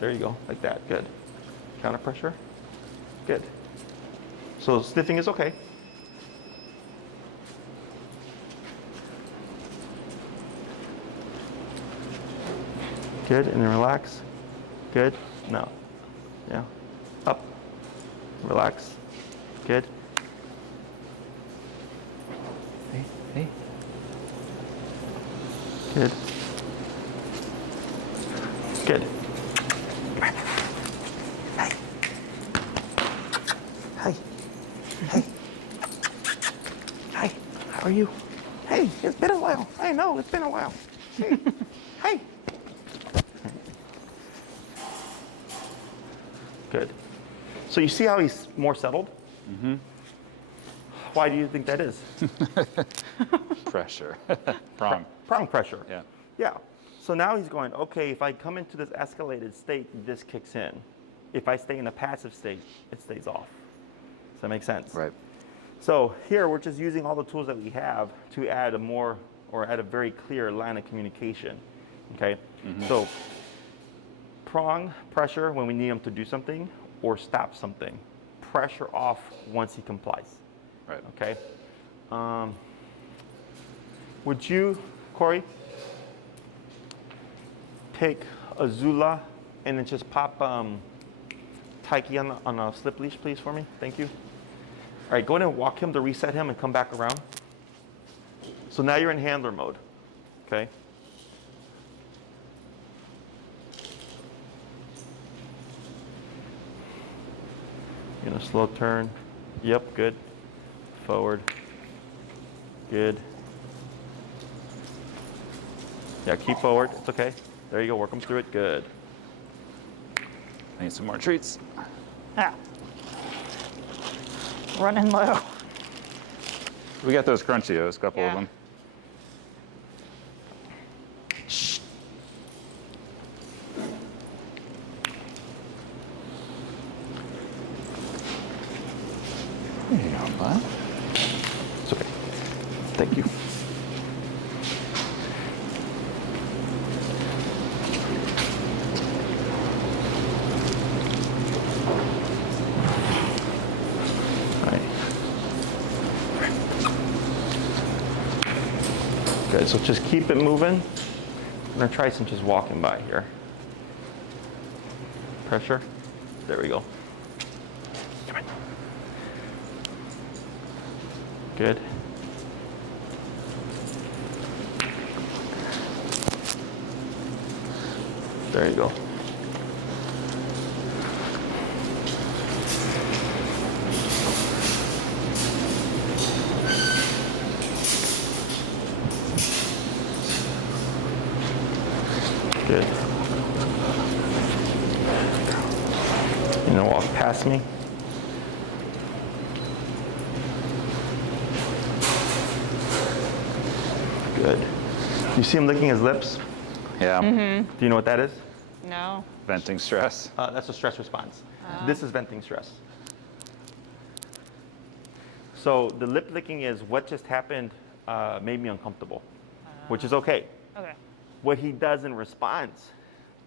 There you go, like that, good. Counter pressure, good. So sniffing is okay. Good, and then relax. Good, no, yeah. Up, relax, good. Hey, hey. Good. Good. Hey. Hey. Hey. Hi. How are you? Hey, it's been a while. I know, it's been a while. Hey. Hey. Good. So you see how he's more settled? Mm-hmm. Why do you think that is? Pressure. Prong. Prong pressure. Yeah. Yeah. So now he's going, okay, if I come into this escalated state, this kicks in. If I stay in a passive state, it stays off. Does that make sense? Right. So here we're just using all the tools that we have to add a more, or add a very clear line of communication. Okay? Mm-hmm. So prong pressure when we need him to do something or stop something. Pressure off once he complies. Right. Okay? Would you, Corey, take a Zula and then just pop Taiki on a slip leash, please, for me? Thank you. All right, go ahead and walk him to reset him and come back around. So now you're in handler mode, okay? You're gonna slow turn. Yep, good. Forward. Good. Yeah, keep forward. It's okay. There you go. Work them through it. Good. I need some more treats. Ah. Running low. We got those Crunchios, a couple of Yeah. them. There you go, bud. It's okay. Thank you. Good, so just keep it moving. I'm gonna try some just walking by here. Pressure, there we go. Come on. Good. There you go. Good. You know, walk past me. Good. You see him licking his lips? Yeah. Mm-hmm. Do you know what that is? No. Venting stress. That's a stress response. This is venting stress. So the lip licking is what just happened made me uncomfortable, which is okay. Okay. What he does in response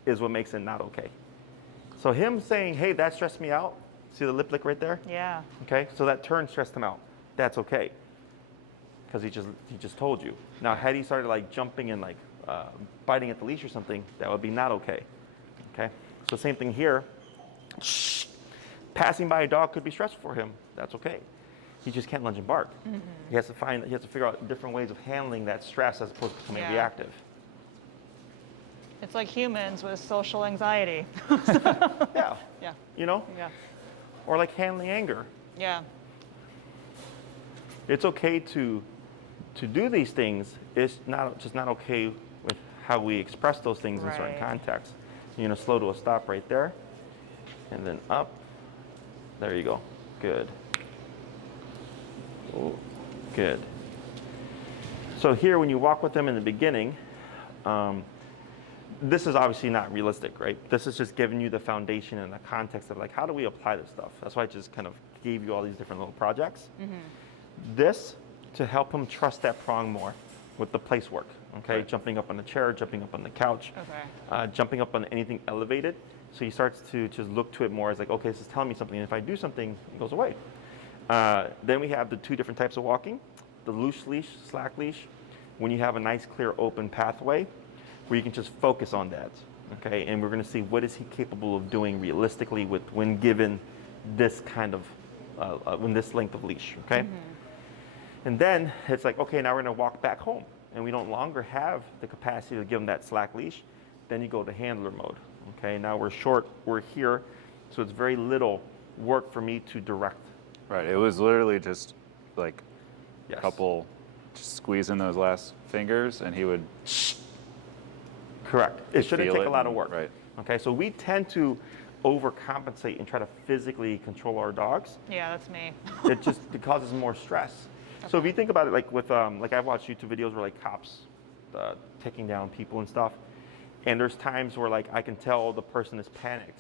is what makes it not okay. So him saying, hey, that stressed me out. See the lip lick right there? Yeah. Okay, so that turn stressed him out. That's okay. Because he just told you. Now, had he started like jumping and like biting at the leash or something, that would be not okay. Okay, so same thing here. Passing by a dog could be stressful for him. That's okay. He just can't lunge and bark. Mm-hmm. He has to figure out different ways of handling that stress as opposed to becoming reactive. It's like humans with social anxiety. Yeah. Yeah. You know? Yeah. Or like handling anger. Yeah. It's okay to do these things. It's just not okay with how we express those things in certain Right. contexts. You're gonna slow to a stop right there, and then up. There you go. Good. Oh, good. So here, when you walk with them in the beginning, this is obviously not realistic, right? This is just giving you the foundation and the context of like, how do we apply this stuff? That's why I just kind of gave you all these different little projects. Mm-hmm. This to help him trust that prong more with the place work, okay? Right. Jumping up on the chair, jumping up on the couch, Okay. jumping up on anything elevated. So he starts to just look to it more as like, okay, this is telling me something, and if I do something, it goes away. Then we have the two different types of walking, the loose leash, slack leash, when you have a nice, clear, open pathway where you can just focus on that, okay? And we're gonna see what is he capable of doing realistically when given this kind of, when this length of leash, okay? And then it's like, okay, now we're gonna walk back home, and we don't longer have the capacity to give him that slack leash. Then you go to handler mode, okay? Now we're short, we're here, so it's very little work for me to direct. Right. It was literally just like Yes. a couple, just squeezing those last fingers, and he would. Correct. It shouldn't feel take it a lot of and- work. right. Okay, so we tend to overcompensate and try to physically control our dogs. Yeah, that's me. It causes more stress. So if you think about it, like with like I've watched YouTube videos where like cops taking down people and stuff, and there's times where like I can tell the person is panicked,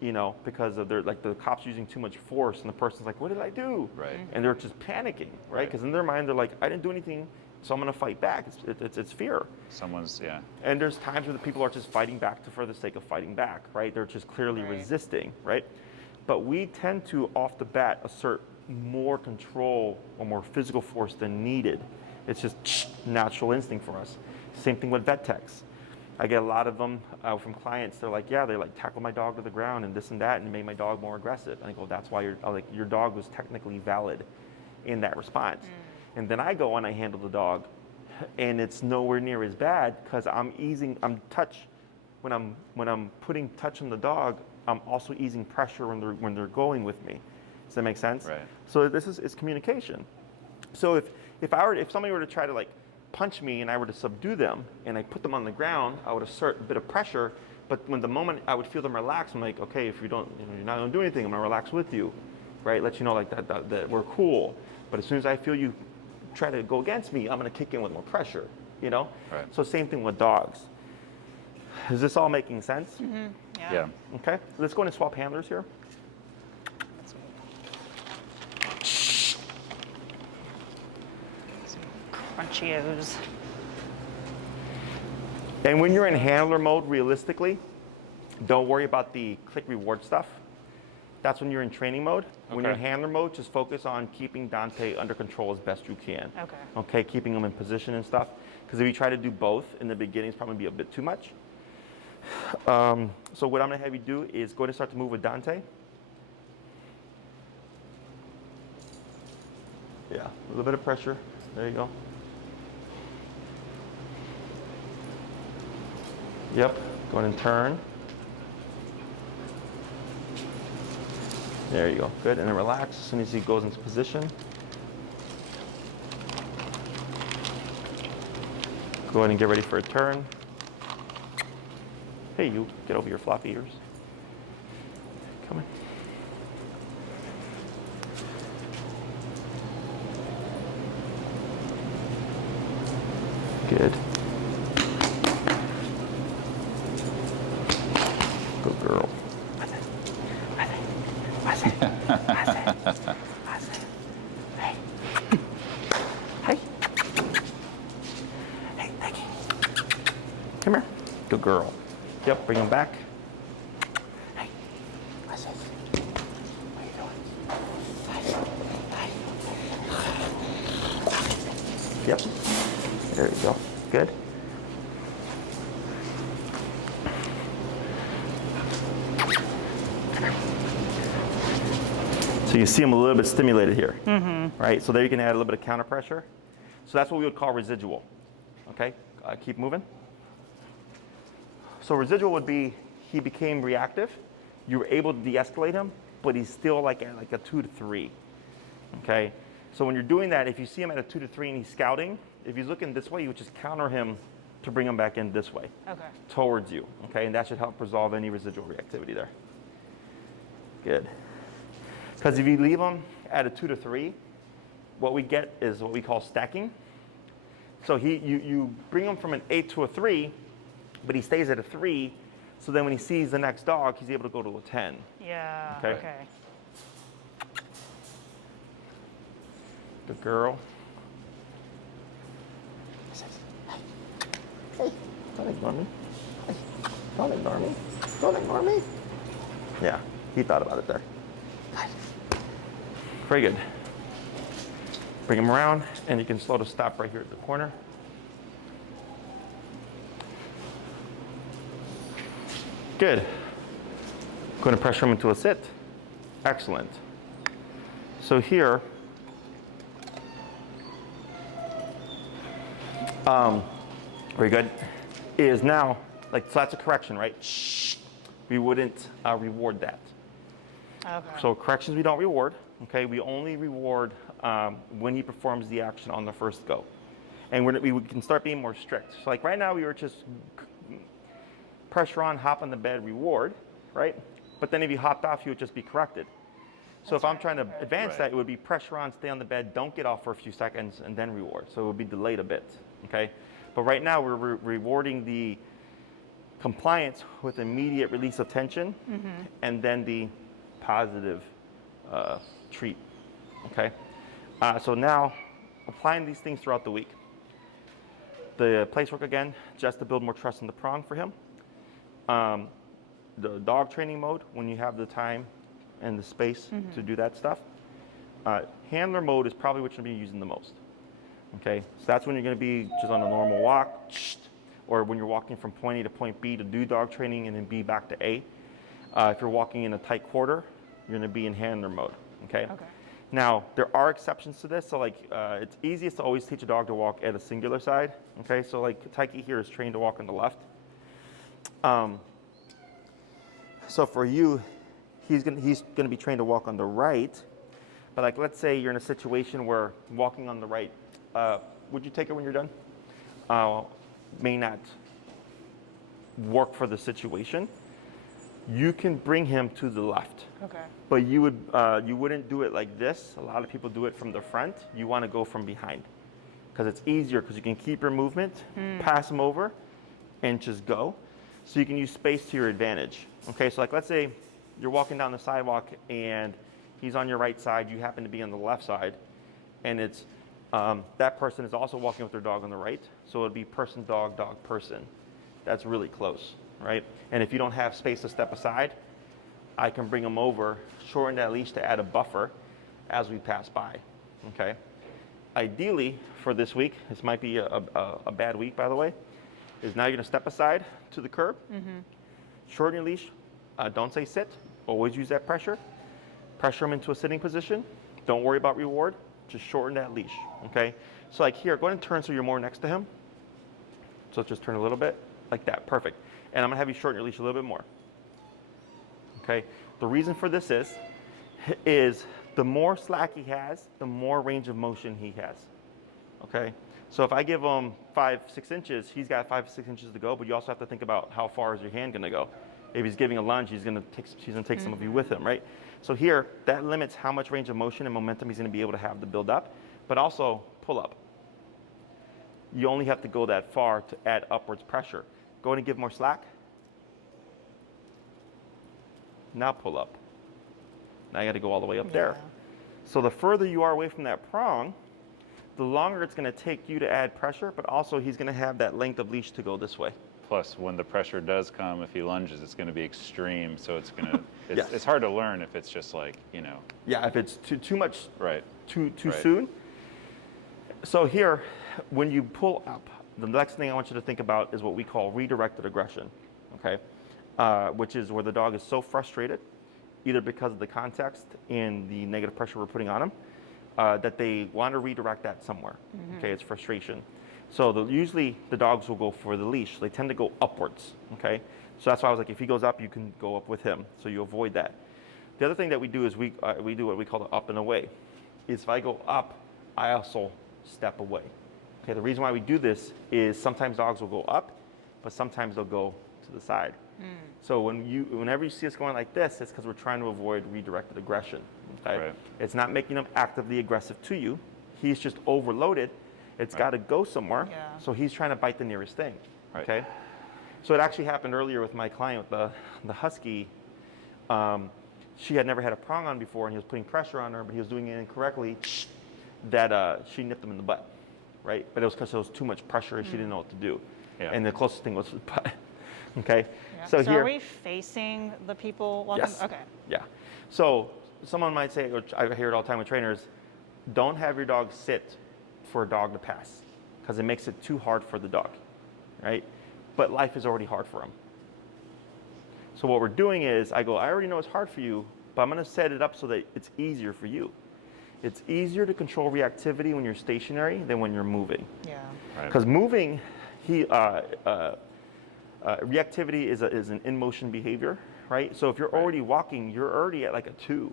you know, because of their like the cops using too much force, and the person's like, "What did I do?" Right. And they're just panicking, right? Right. Because in their mind they're like, "I didn't do anything, so I'm gonna fight back." It's fear. Someone's, yeah. And there's times where the people are just fighting back for the sake of fighting back, right? They're just clearly Right. resisting, right? But we tend to, off the bat, assert more control or more physical force than needed. It's just natural instinct for us. Same thing with vet techs. I get a lot of them from clients. They're like, yeah, they like tackle my dog to the ground and this and that, and made my dog more aggressive. And I go, that's why your dog was technically valid in that response. And then I go and I handle the dog, and it's nowhere near as bad because I'm when I'm putting touch on the dog, I'm also easing pressure when they're going with me. Does that make sense? Right. So this is communication. So if somebody were to try to like punch me and I were to subdue them and I put them on the ground, I would assert a bit of pressure. But when the moment I would feel them relax, I'm like, okay, if you don't, you're not gonna do anything, I'm gonna relax with you, right? Let you know like that we're cool. But as soon as I feel you try to go against me, I'm gonna kick in with more pressure, you know? Right. So same thing with dogs. Is this all making sense? Yeah. Okay, let's go into swap handlers here. Crunchios. And when you're in handler mode, realistically, don't worry about the click reward stuff. That's when you're in training mode. When you're in Okay. handler mode, just focus on keeping Dante under control as best you can. Okay. Okay, keeping him in position and stuff. Because if you try to do both in the beginning, it's probably be a bit too much. So what I'm gonna have you do is go ahead and start to move with Dante. Yeah, a little bit of pressure. There you go. Yep, go ahead and turn. There you go, good, and then relax as soon as he goes into position. Go ahead and get ready for a turn. Hey, you, get over your floppy ears. Come on. Good. Good girl. Hey. Hey. Hey, Becky. Come here. Good girl. Yep, bring him back. Hey. What's this? What are you doing? Yep. There you go. Good. So you see him a little bit stimulated here, right? So there you can add a little bit of counter pressure. So that's what we would call residual. Okay, keep moving. So residual would be he became reactive. You were able to de-escalate him, but he's still like at like a 2 to 3. Okay, so when you're doing that, if you see him at a 2 to 3 and he's scouting, if he's looking this way, you would just counter him to bring him back in this way, Okay. towards you. Okay, and that should help resolve any residual reactivity there. Good. Because if you leave him at a 2 to 3, what we get is what we call stacking. So you bring him from an 8 to a 3, but he stays at a 3. So then when he sees the next dog, he's able to go to a 10. Yeah. Okay. Okay. Good girl. Hey, don't ignore me. Hey, don't ignore me. Don't ignore me. Yeah, he thought about it there. Very good. Bring him around, and you can slow to stop right here at the corner. Good. Going to pressure him into a sit. Excellent. So here, very good, is now, like, so that's a correction, right? Shh. We wouldn't reward that. Okay. So corrections we don't reward, okay? We only reward when he performs the action on the first go. And we can start being more strict. So like right now we were just pressure on, hop on the bed, reward, right? But then if you hopped off, you would just be corrected. So if I'm trying to advance that, it would be pressure on, stay on the bed, don't get off for a few seconds, and then reward. So it would be delayed a bit, okay? But right now we're rewarding the compliance with immediate release of tension, and then the positive treat, okay? So now, applying these things throughout the week. The place work again, just to build more trust in the prong for him. The dog training mode, when you have the time and the space to do that stuff. Handler mode is probably what you're going to be using the most. Okay, so that's when you're going to be just on a normal walk, or when you're walking from point A to point B to do dog training and then B back to A. If you're walking in a tight quarter, you're going to be in handler mode. Okay. Now there are exceptions to this. So like it's easiest to always teach a dog to walk at a singular side. Okay, so like Taiki here is trained to walk on the left. So for you, he's gonna be trained to walk on the right. But like, let's say you're in a situation where walking on the right, would you take it when you're done? May not work for the situation. You can bring him to the left. Okay. But you wouldn't do it like this. A lot of people do it from the front. You want to go from behind because it's easier because you can keep your movement, pass him over, and just go. So you can use space to your advantage. Okay, so like let's say you're walking down the sidewalk and he's on your right side, you happen to be on the left side, and it's that person is also walking with their dog on the right. So it'd be person, dog, dog, person. That's really close, right? And if you don't have space to step aside, I can bring them over, shorten that leash to add a buffer as we pass by, okay? Ideally, for this week, this might be a bad week, by the way, is now you're gonna step aside to the curb, shorten your leash, don't say sit, always use that pressure. Pressure him into a sitting position. Don't worry about reward, just shorten that leash, okay? So like here, go ahead and turn so you're more next to him. So just turn a little bit, like that, perfect. And I'm gonna have you shorten your leash a little bit more. Okay, the reason for this is the more slack he has, the more range of motion he has. Okay, so if I give him 5-6 inches, he's got 5-6 inches to go, but you also have to think about how far is your hand gonna go. If he's giving a lunge, he's gonna take some of you with him, right? So here, that limits how much range of motion and momentum he's gonna be able to have to build up, but also pull up. You only have to go that far to add upwards pressure. Go ahead and give more slack. Now pull up. Now you got to go all the way up there. So the further you are away from that prong, the longer it's going to take you to add pressure, but also he's going to have that length of leash to go this way. Plus, when the pressure does come, if he lunges, it's going to be extreme. So it's going to, Yes. it's hard to learn if it's just like, you know. Yeah, if it's too much, Right. too Right. soon. So here, when you pull up, the next thing I want you to think about is what we call redirected aggression, okay? Which is where the dog is so frustrated, either because of the context and the negative pressure we're putting on him, that they want to redirect that somewhere. Okay, it's frustration. So usually the dogs will go for the leash. They tend to go upwards. Okay, so that's why I was like, if he goes up, you can go up with him. So you avoid that. The other thing that we do is we do what we call the up and away. Is if I go up, I also step away. Okay, the reason why we do this is sometimes dogs will go up, but sometimes they'll go to the side. So whenever you see us going like this, it's because we're trying to avoid redirected aggression. Okay? Right. It's not making him actively aggressive to you. He's just overloaded. It's got to go somewhere. Yeah. So he's trying to bite the nearest thing. Right. Okay. So it actually happened earlier with my client, with the husky. She had never had a prong on before, and he was putting pressure on her, but he was doing it incorrectly. That she nipped him in the butt, right? But it was because there was too much pressure, and she didn't know what to do. Yeah. And the closest thing was his butt. Okay. Yeah. So here, are we facing the people walking? yes. Okay. Yeah. So someone might say, which I hear it all the time with trainers, don't have your dog sit for a dog to pass because it makes it too hard for the dog, right? But life is already hard for him. So what we're doing is I already know it's hard for you, but I'm going to set it up so that it's easier for you. It's easier to control reactivity when you're stationary than when you're moving. Yeah. Right. Because moving, reactivity is an in-motion behavior, right? So if you're already walking, you're already at like a 2.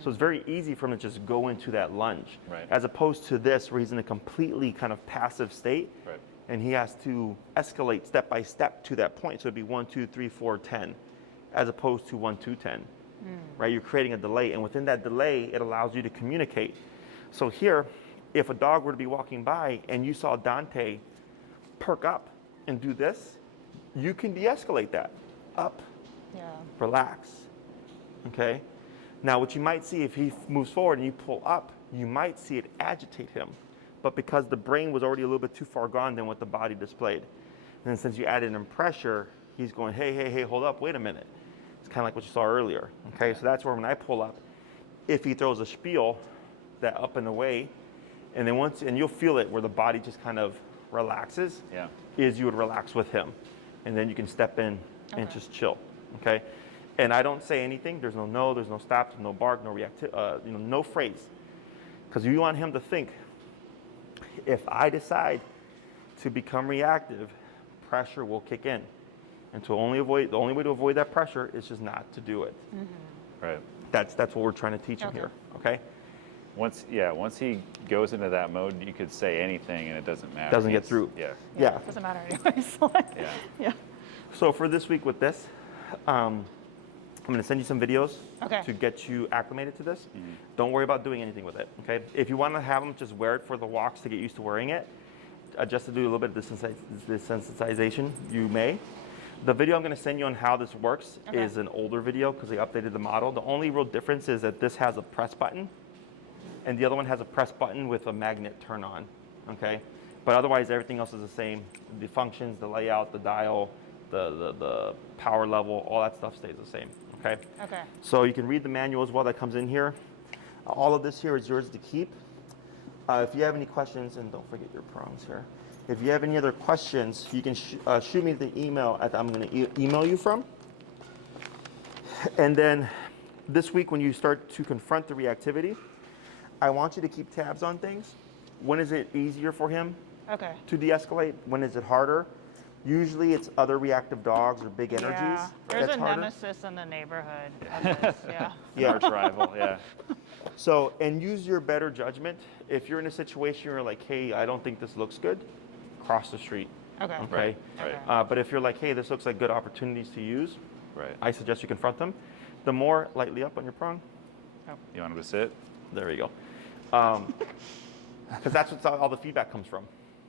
So it's very easy for him to just go into that lunge. Right. As opposed to this, where he's in a completely kind of passive state. Right. And he has to escalate step by step to that point. So it'd be 1, 2, 3, 4, 10, as opposed to 1, 2, 10. Right? You're creating a delay, and within that delay, it allows you to communicate. So here, if a dog were to be walking by and you saw Dante perk up and do this, you can de-escalate that. Up, Yeah. relax. Okay? Now, what you might see if he moves forward and you pull up, you might see it agitate him. But because the brain was already a little bit too far gone than what the body displayed. And since you added in pressure, he's going, hey, hold up, wait a minute. It's kind of like what you saw earlier. Okay, so that's where when I pull up, if he throws a spiel, that up and away, and then and you'll feel it where the body just kind of relaxes, Yeah. is you would relax with him. And then you can step in and Okay. just chill, okay? And I don't say anything, there's no, there's no stop, there's no bark, no no phrase. Because you want him to think, if I decide to become reactive, pressure will kick in. And the only way to avoid that pressure is just not to do it. Right. That's what we're trying to teach him Okay. here, okay? Once he goes into that mode, you could say anything and it doesn't matter. Doesn't get He's- through. Yeah. Yeah. Doesn't matter anyways. Like, Yeah. yeah. So for this week with this, I'm going to send you some videos Okay. to get you acclimated to this. Don't worry about doing anything with it, okay? If you want to have them just wear it for the walks to get used to wearing it, just to do a little bit of desensitization, you may. The video I'm going to send you on how this works Okay. is an older video because they updated the model. The only real difference is that this has a press button and the other one has a press button with a magnet turn on, okay? But otherwise, everything else is the same. The functions, the layout, the dial, the power level, all that stuff stays the same, okay? Okay. So you can read the manual as well that comes in here. All of this here is yours to keep. If you have any questions, and don't forget your prongs here. If you have any other questions, you can shoot me the email that I'm going to email you from. And then this week when you start to confront the reactivity, I want you to keep tabs on things. When is it easier for him Okay. to de-escalate? When is it harder? Usually it's other reactive dogs or big energies. Yeah. There's that's a harder. nemesis in the neighborhood. of this, Yeah. Yeah. Arch rival. Yeah. So, and use your better judgment. If you're in a situation where you're like, hey, I don't think this looks good, cross the street. Okay. Okay. Right. Okay. But if you're like, hey, this looks like good opportunities to use, Right. I suggest you confront them. The more lightly up on your prong, You want him to sit? there you go. Because that's what all the feedback comes from,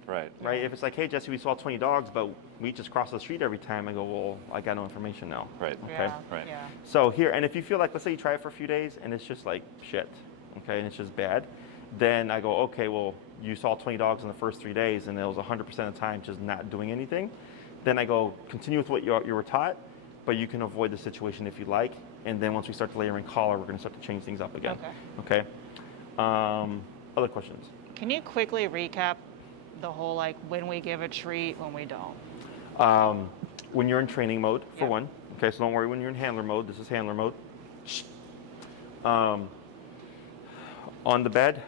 Right. right? If it's like, hey, Jesse, we saw 20 dogs, but we just cross the street every time, I go, well, I got no information now. Right. Okay. Yeah. Right. Yeah. So here, and if you feel like, let's say you try it for a few days and it's just like shit, okay, and it's just bad, then I go, okay, well, you saw 20 dogs in the first 3 days and it was 100% of the time just not doing anything. Then I go, continue with what you were taught, but you can avoid the situation if you like. And then once we start to layer in collar, we're going to start to change things up again. Okay. Other questions? Can you quickly recap the whole like when we give a treat, when we don't? When you're in training mode, for Yeah. one. Okay, so don't worry when you're in handler mode. This is handler mode. On the bed,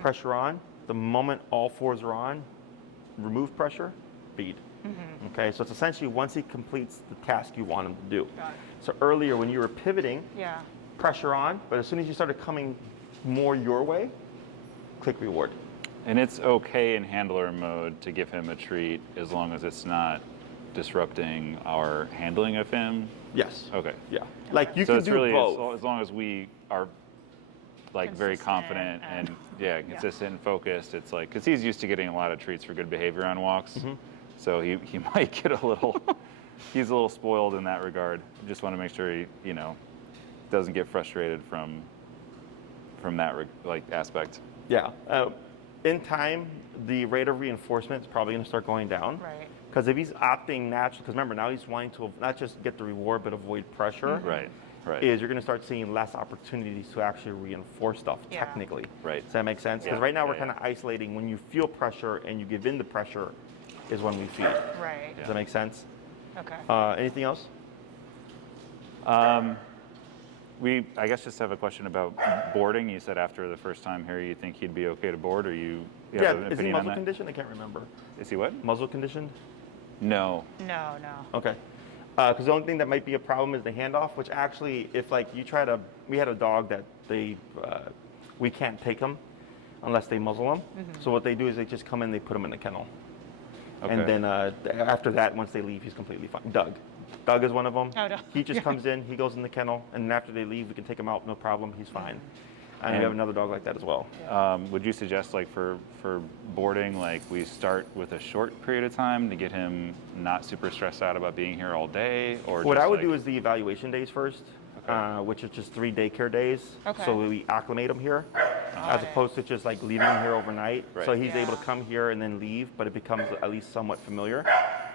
pressure on. The moment all fours are on, remove pressure, feed. Okay, so it's essentially once he completes the task you want him to do. Got it. So earlier when you were pivoting, Yeah. pressure on, but as soon as you started coming more your way, click reward. And it's okay in handler mode to give him a treat as long as it's not disrupting our handling of him. Yes. Okay. Yeah. Like you So can it's do really both. as long as we are like very Consistent confident and consistent and focused. It's like because he's used to getting a lot of treats for good behavior on walks, so he might get a little. He's a little spoiled in that regard. Just want to make sure he doesn't get frustrated from that aspect. Yeah. In time, the rate of reinforcement is probably going to start going down. Right. Because if he's opting natural, because remember, now he's wanting to not just get the reward, but avoid pressure. Right. Right. Is you're going to start seeing less opportunities to actually reinforce stuff Yeah. technically. Right. Does that make sense? Because Yeah. right now we're Yeah, kind of isolating. When you feel pressure and you give in to pressure, is when we feed. Right. Does that make sense? Okay. Anything else? I guess just have a question about boarding. You said after the first time here, you think he'd be okay to board, or you Yeah. have an Is he opinion on muzzle that? conditioned? I can't remember. Is he what? Muzzle conditioned? No. No. Okay. Because the only thing that might be a problem is the handoff, which actually, if like you try to, we had a dog that we can't take him unless they muzzle him. So what they do is they just come in, they put him in the kennel. Okay. And then after that, once they leave, he's completely fine. Doug is one of them. Oh, no. He just comes in, he goes in the kennel, and then after they leave, we can take him out, no problem, he's fine. And we have another dog like that as well. Would you suggest, like, for boarding, like, we start with a short period of time to get him not super stressed out about being here all day, or What just I would like, do is the evaluation days first, Okay. which is just 3 daycare days. Okay. So we acclimate him here, as it. opposed to just like leaving him here overnight. Right. So he's able Yeah. to come here and then leave, but it becomes at least somewhat familiar.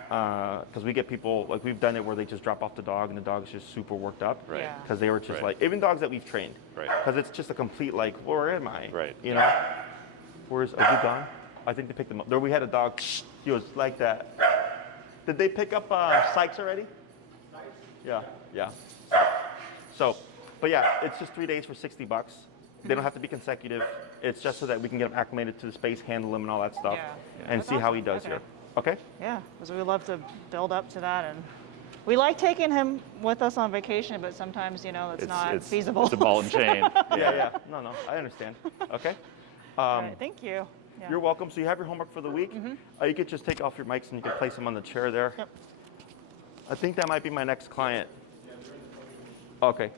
Because we get people, like we've done it where they just drop off the dog and the dog's just super worked up. Right. Yeah. Because they were just Right. like, even dogs that we've trained. Right. Because it's just a complete like, where am I? Right. You know? Where's, are you gone? I think they picked them up. There we had a dog, he was like that. Did they pick up Sykes already? Yeah. So, but yeah, it's just 3 days for $60. They don't have to be consecutive. It's just so that we can get him acclimated to the space, handle him and all that stuff, Yeah. and That's see how he awesome. does Okay. here. Okay? Yeah, because we love to build up to that, and we like taking him with us on vacation, but sometimes it's not feasible. It's a ball and chain. Yeah. No, I understand. Okay? All right, thank you. Yeah. You're welcome. So you have your homework for the week. You could just take off your mics and you can place them on the chair there. Yep. I think that might be my next client. Okay.